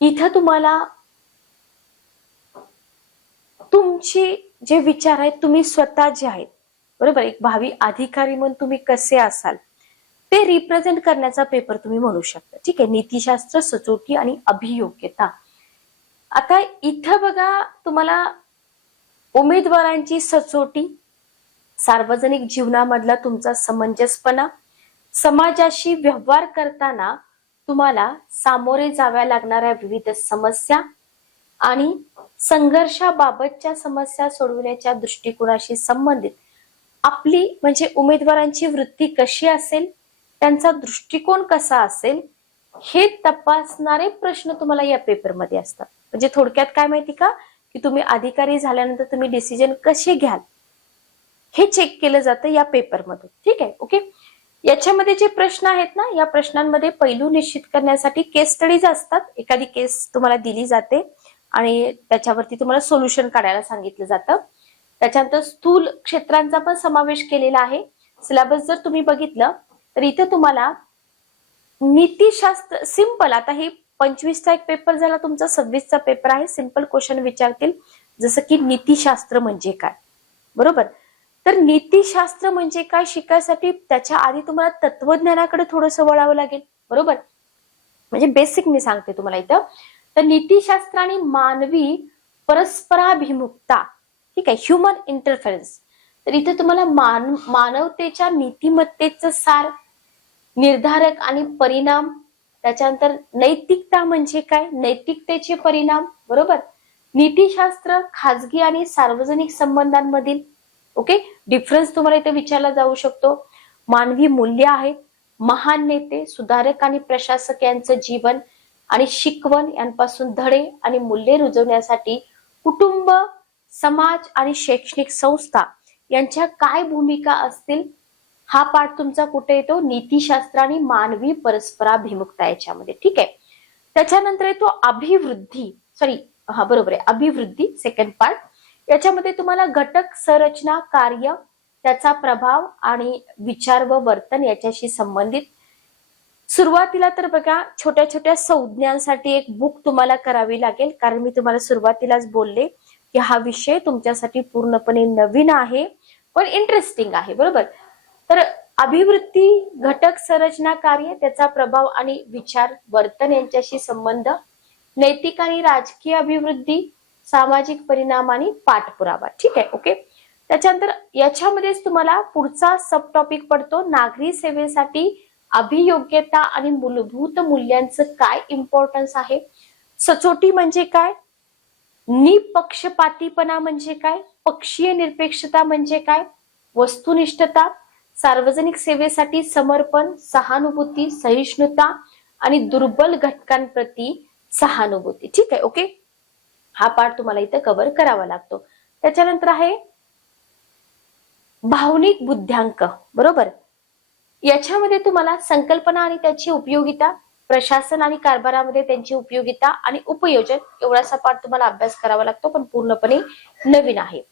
इथं तुम्हाला तुमचे जे विचार आहेत, तुम्ही स्वतः जे आहेत, बरोबर, एक भावी अधिकारी म्हणून तुम्ही कसे असाल ते रिप्रेझेंट करण्याचा पेपर तुम्ही म्हणू शकता. ठीक आहे. नीतिशास्त्र, सचोटी आणि अभियोग्यता. आता इथं बघा तुम्हाला उमेदवारांची सचोटी, सार्वजनिक जीवनामधला तुमचा समंजसपणा, समाजाशी व्यवहार करताना तुम्हाला सामोरे जाव्या लागणाऱ्या विविध समस्या आणि संघर्षाबाबतच्या समस्या सोडवण्याच्या दृष्टिकोनाशी संबंधित आपली म्हणजे उमेदवारांची वृत्ती कशी असेल, त्यांचा दृष्टिकोन कसा असेल, हे तपासणारे प्रश्न तुम्हाला या पेपरमध्ये असतात. म्हणजे थोडक्यात काय माहिती का, की तुम्ही अधिकारी झाल्यानंतर तुम्ही डिसिजन कसे घ्याल हे चेक केलं जातं या पेपरमधून. ठीक आहे, ओके. याच्यामध्ये जे प्रश्न आहेत ना, या प्रश्नांमध्ये पैलू निश्चित करण्यासाठी केस स्टडीज असतात. एखादी केस तुम्हाला दिली जाते आणि त्याच्यावरती तुम्हाला सोल्युशन काढायला सांगितलं जातं. त्याच्यानंतर स्थूल क्षेत्रांचा पण समावेश केलेला आहे. सिलेबस जर तुम्ही बघितलं तर इथे तुम्हाला नीतिशास्त्र सिंपल, आता हे 25चा एक पेपर झाला, तुमचा 26चा पेपर आहे. सिंपल क्वेश्चन विचारतील, जसं की नीतिशास्त्र म्हणजे काय, बरोबर. तर नीतिशास्त्र म्हणजे काय शिकायसाठी त्याच्या आधी तुम्हाला तत्वज्ञानाकडे थोडंसं वळावं लागेल, बरोबर. म्हणजे बेसिक मी सांगते तुम्हाला इथं. तर नीतिशास्त्र आणि मानवी परस्पराभिमुखता, ठीक आहे, ह्युमन इंटरफेरन्स. तर इथे तुम्हाला मानवतेच्या नीतिमत्तेचं सार, निर्धारक आणि परिणाम, त्याच्यानंतर नैतिकता म्हणजे काय, नैतिकतेचे परिणाम, बरोबर. नीतिशास्त्र खाजगी आणि सार्वजनिक संबंधांमधील ओके डिफरन्स तुम्हाला इथे विचारला जाऊ शकतो. मानवी मूल्य आहेत, महान नेते, सुधारक आणि प्रशासक यांचं जीवन आणि शिकवण यांपासून धडे आणि मूल्ये रुजवण्यासाठी कुटुंब, समाज आणि शैक्षणिक संस्था यांच्या काय भूमिका असतील, हा पाठ तुमचा कुठे येतो? नीतिशास्त्र आणि मानवी परस्पराभिमुखता याच्यामध्ये. ठीक आहे. त्याच्यानंतर येतो अभिवृद्धी, हा बरोबर आहे, अभिवृद्धी सेकंड पार्ट. याच्यामध्ये तुम्हाला घटक संरचना, कार्य, त्याचा प्रभाव आणि विचार व वर्तन याच्याशी संबंधित. सुरुवातीला तर बघा, छोट्या छोट्या संज्ञांसाठी एक बुक तुम्हाला करावी लागेल, कारण मी तुम्हाला सुरुवातीलाच बोलले की हा विषय तुमच्यासाठी पूर्णपणे नवीन आहे पण इंटरेस्टिंग आहे, बरोबर. तर अभिवृद्धी, घटक संरचना, कार्य, त्याचा प्रभाव आणि विचार वर्तन यांच्याशी संबंध, नैतिक आणि राजकीय अभिवृद्धी, सामाजिक परिणाम आणि पाठपुरावा. ठीक आहे, ओके. त्याच्यानंतर याच्यामध्येच तुम्हाला पुढचा सब टॉपिक पडतो, नागरी सेवेसाठी अभियोग्यता आणि मूलभूत मूल्यांचं काय इम्पॉर्टन्स आहे, सचोटी म्हणजे काय, निपक्षपातीपणा म्हणजे काय, पक्षीय निरपेक्षता म्हणजे काय, वस्तुनिष्ठता, सार्वजनिक सेवेसाठी समर्पण, सहानुभूती, सहिष्णुता आणि दुर्बल घटकांप्रती सहानुभूती. ठीक आहे, ओके. हा पाठ तुम्हाला इथं कव्हर करावा लागतो. त्याच्यानंतर आहे भावनिक बुद्ध्यांक, बरोबर. याच्यामध्ये तुम्हाला संकल्पना आणि त्याची उपयोगिता, प्रशासन आणि कारभारामध्ये त्यांची उपयोगिता आणि उपयोजन, एवढासा पाठ तुम्हाला अभ्यास करावा लागतो, पण पूर्णपणे नवीन आहे.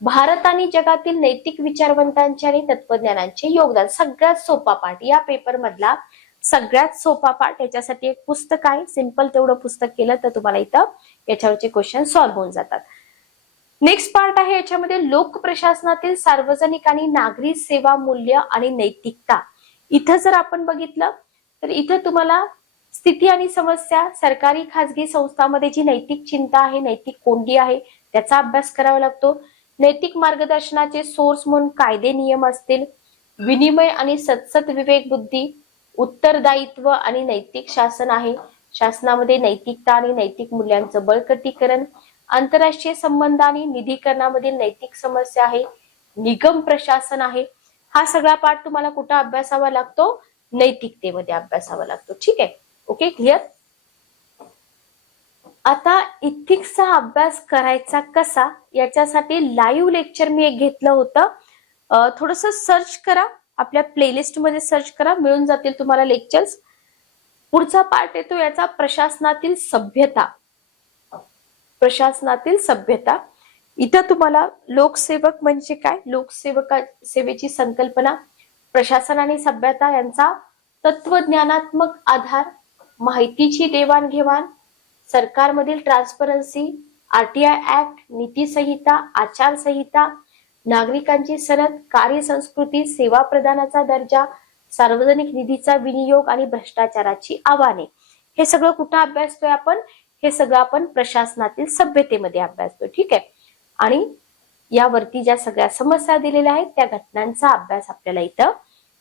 भारत आणि जगातील नैतिक विचारवंतांचे आणि तत्वज्ञानांचे योगदान, सगळ्यात सोपा पाठ, या पेपर मधला सगळ्यात सोपा पाठ. याच्यासाठी एक पुस्तक आहे, सिंपल तेवढं पुस्तक केलं तर तुम्हाला इथं याच्यावरचे क्वेश्चन सॉल्व्ह होऊन जातात. नेक्स्ट पार्ट आहे याच्यामध्ये लोक प्रशासनातील सार्वजनिक आणि नागरी सेवा, मूल्य आणि नैतिकता. इथं जर आपण बघितलं तर इथं तुम्हाला स्थिती आणि समस्या, सरकारी खाजगी संस्थांमध्ये जी नैतिक चिंता आहे, नैतिक कोंडी आहे, त्याचा अभ्यास करावा लागतो. नैतिक मार्गदर्शनाचे सोर्स म्हणून कायदे नियम असतील, विनिमय आणि सतसत विवेक बुद्धी, उत्तरदायित्व आणि नैतिक शासन आहे, शासनामध्ये नैतिकता आणि नैतिक मूल्यांचं बळकटीकरण, आंतरराष्ट्रीय संबंध आणि निधीकरणामधील नैतिक समस्या आहे, निगम प्रशासन आहे. हा सगळा पाठ तुम्हाला कुठं अभ्यासावा लागतो? नैतिकतेमध्ये अभ्यासावा लागतो. ठीक आहे, ओके, क्लिअर. आता इथिक्सचा अभ्यास करायचा कसा, याच्यासाठी लाईव्ह लेक्चर मी एक घेतलं होतं. थोडस सर्च करा, आपल्या प्लेलिस्ट मध्ये सर्च करा, मिळून जातील तुम्हाला लेक्चर्स. पुढचा पार्ट येतो याचा प्रशासनातील सभ्यता. प्रशासनातील सभ्यता, इथं तुम्हाला लोकसेवक म्हणजे काय, सेवेची संकल्पना, प्रशासन आणि सभ्यता यांचा तत्वज्ञानात्मक आधार, माहितीची देवाणघेवाण, सरकारमधील ट्रान्सपरन्सी, आरटीआय ऍक्ट, नीती संहिता, आचारसंहिता, नागरिकांची सनद, कार्यसंस्कृती, सेवा प्रदानाचा दर्जा, सार्वजनिक निधीचा विनियोग आणि भ्रष्टाचाराची आव्हाने. हे सगळं कुठं अभ्यासतोय आपण? हे सगळं आपण प्रशासनातील सभ्यतेमध्ये अभ्यासतोय. ठीक आहे. आणि यावरती ज्या सगळ्या समस्या दिलेल्या आहेत त्या घटनांचा अभ्यास आपल्याला इथं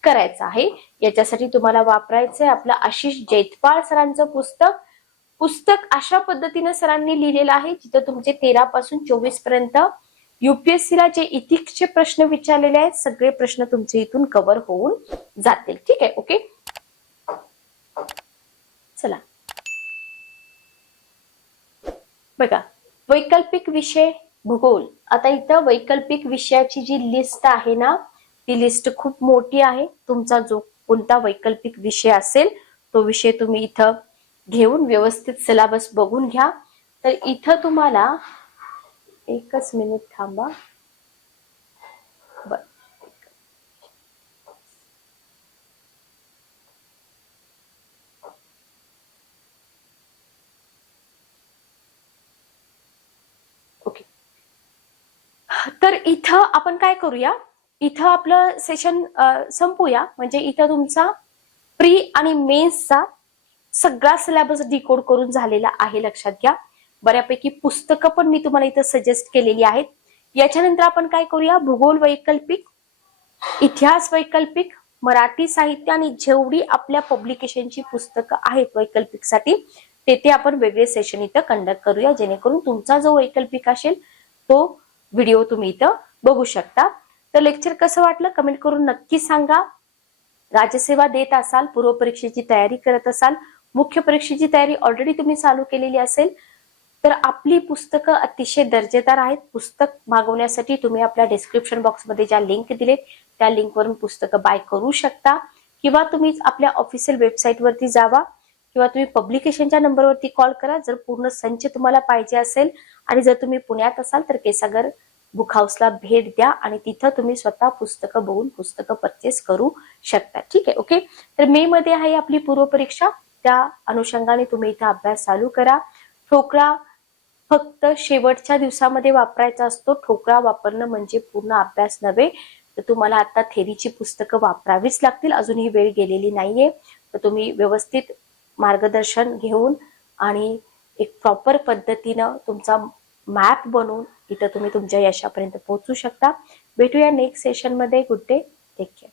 करायचा आहे. याच्यासाठी तुम्हाला वापरायचंय आपलं आशिष जैतपाळ सरांचं पुस्तक अशा पद्धतीने सरांनी लिहिलेलं आहे जिथं तुमचे 13 पासून 24 पर्यंत युपीएससीला जे इथिक्सचे प्रश्न विचारलेले आहेत सगळे प्रश्न तुमचे इथून कव्हर होऊन जातील. ठीक आहे, ओके. चला बघा, वैकल्पिक विषय भूगोल. आता इथं वैकल्पिक विषयाची जी लिस्ट आहे ना, ती लिस्ट खूप मोठी आहे. तुमचा जो कोणता वैकल्पिक विषय असेल तो विषय तुम्ही इथं घेऊन व्यवस्थित सिलेबस बघून घ्या. तर इथं तुम्हाला एकच मिनिट थांबा. बर, ओके. तर इथं आपण काय करूया, इथं आपलं सेशन संपूया. म्हणजे इथं तुमचा प्री आणि मेन्सचा सगळा सिलेबस डिकोड करून झालेला आहे, लक्षात घ्या. बऱ्यापैकी पुस्तकं पण मी तुम्हाला इथं सजेस्ट केलेली आहेत. याच्यानंतर आपण काय करूया, भूगोल वैकल्पिक, इतिहास वैकल्पिक, मराठी साहित्य आणि जेवढी आपल्या पब्लिकेशनची पुस्तकं आहेत वैकल्पिकसाठी ते आपण वेगळे सेशन इथं कंडक्ट करूया, जेणेकरून तुमचा जो वैकल्पिक असेल तो व्हिडिओ तुम्ही इथं बघू शकता. तर लेक्चर कसं वाटलं कमेंट करून नक्की सांगा. राज्यसेवा देत असाल, पूर्व परीक्षेची तयारी करत असाल, मुख्य परीक्षेची तयारी ऑलरेडी तुम्ही चालू केलेली असेल तर आपली पुस्तकं अतिशय दर्जेदार आहेत. पुस्तक मागवण्यासाठी तुम्ही आपल्या डिस्क्रिप्शन बॉक्समध्ये ज्या लिंक दिलेत त्या लिंकवरून पुस्तकं बाय करू शकता, किंवा तुम्ही आपल्या ऑफिशियल वेबसाईटवरती जावा, किंवा तुम्ही पब्लिकेशनच्या नंबरवरती कॉल करा जर पूर्ण संच तुम्हाला पाहिजे असेल. आणि जर तुम्ही पुण्यात असाल तर केसागर बुक हाऊसला भेट द्या आणि तिथं तुम्ही स्वतः पुस्तकं बघून पुस्तकं परचेस करू शकता. ठीक आहे, ओके. तर मे मध्ये आहे आपली पूर्वपरीक्षा, त्या अनुषंगाने तुम्ही इथं अभ्यास चालू करा. ठोकळा फक्त शेवटच्या दिवसामध्ये वापरायचा असतो. ठोकळा वापरणं म्हणजे पूर्ण अभ्यास नव्हे. तर तुम्हाला आता थेरीची पुस्तकं वापरावीच लागतील, अजून ही वेळ गेलेली नाहीये. तर तुम्ही व्यवस्थित मार्गदर्शन घेऊन आणि एक प्रॉपर पद्धतीनं तुमचा मॅप बनवून इथं तुम्ही तुमच्या यशापर्यंत पोहोचू शकता. भेटूया नेक्स्ट सेशन मध्ये. Good day, take care.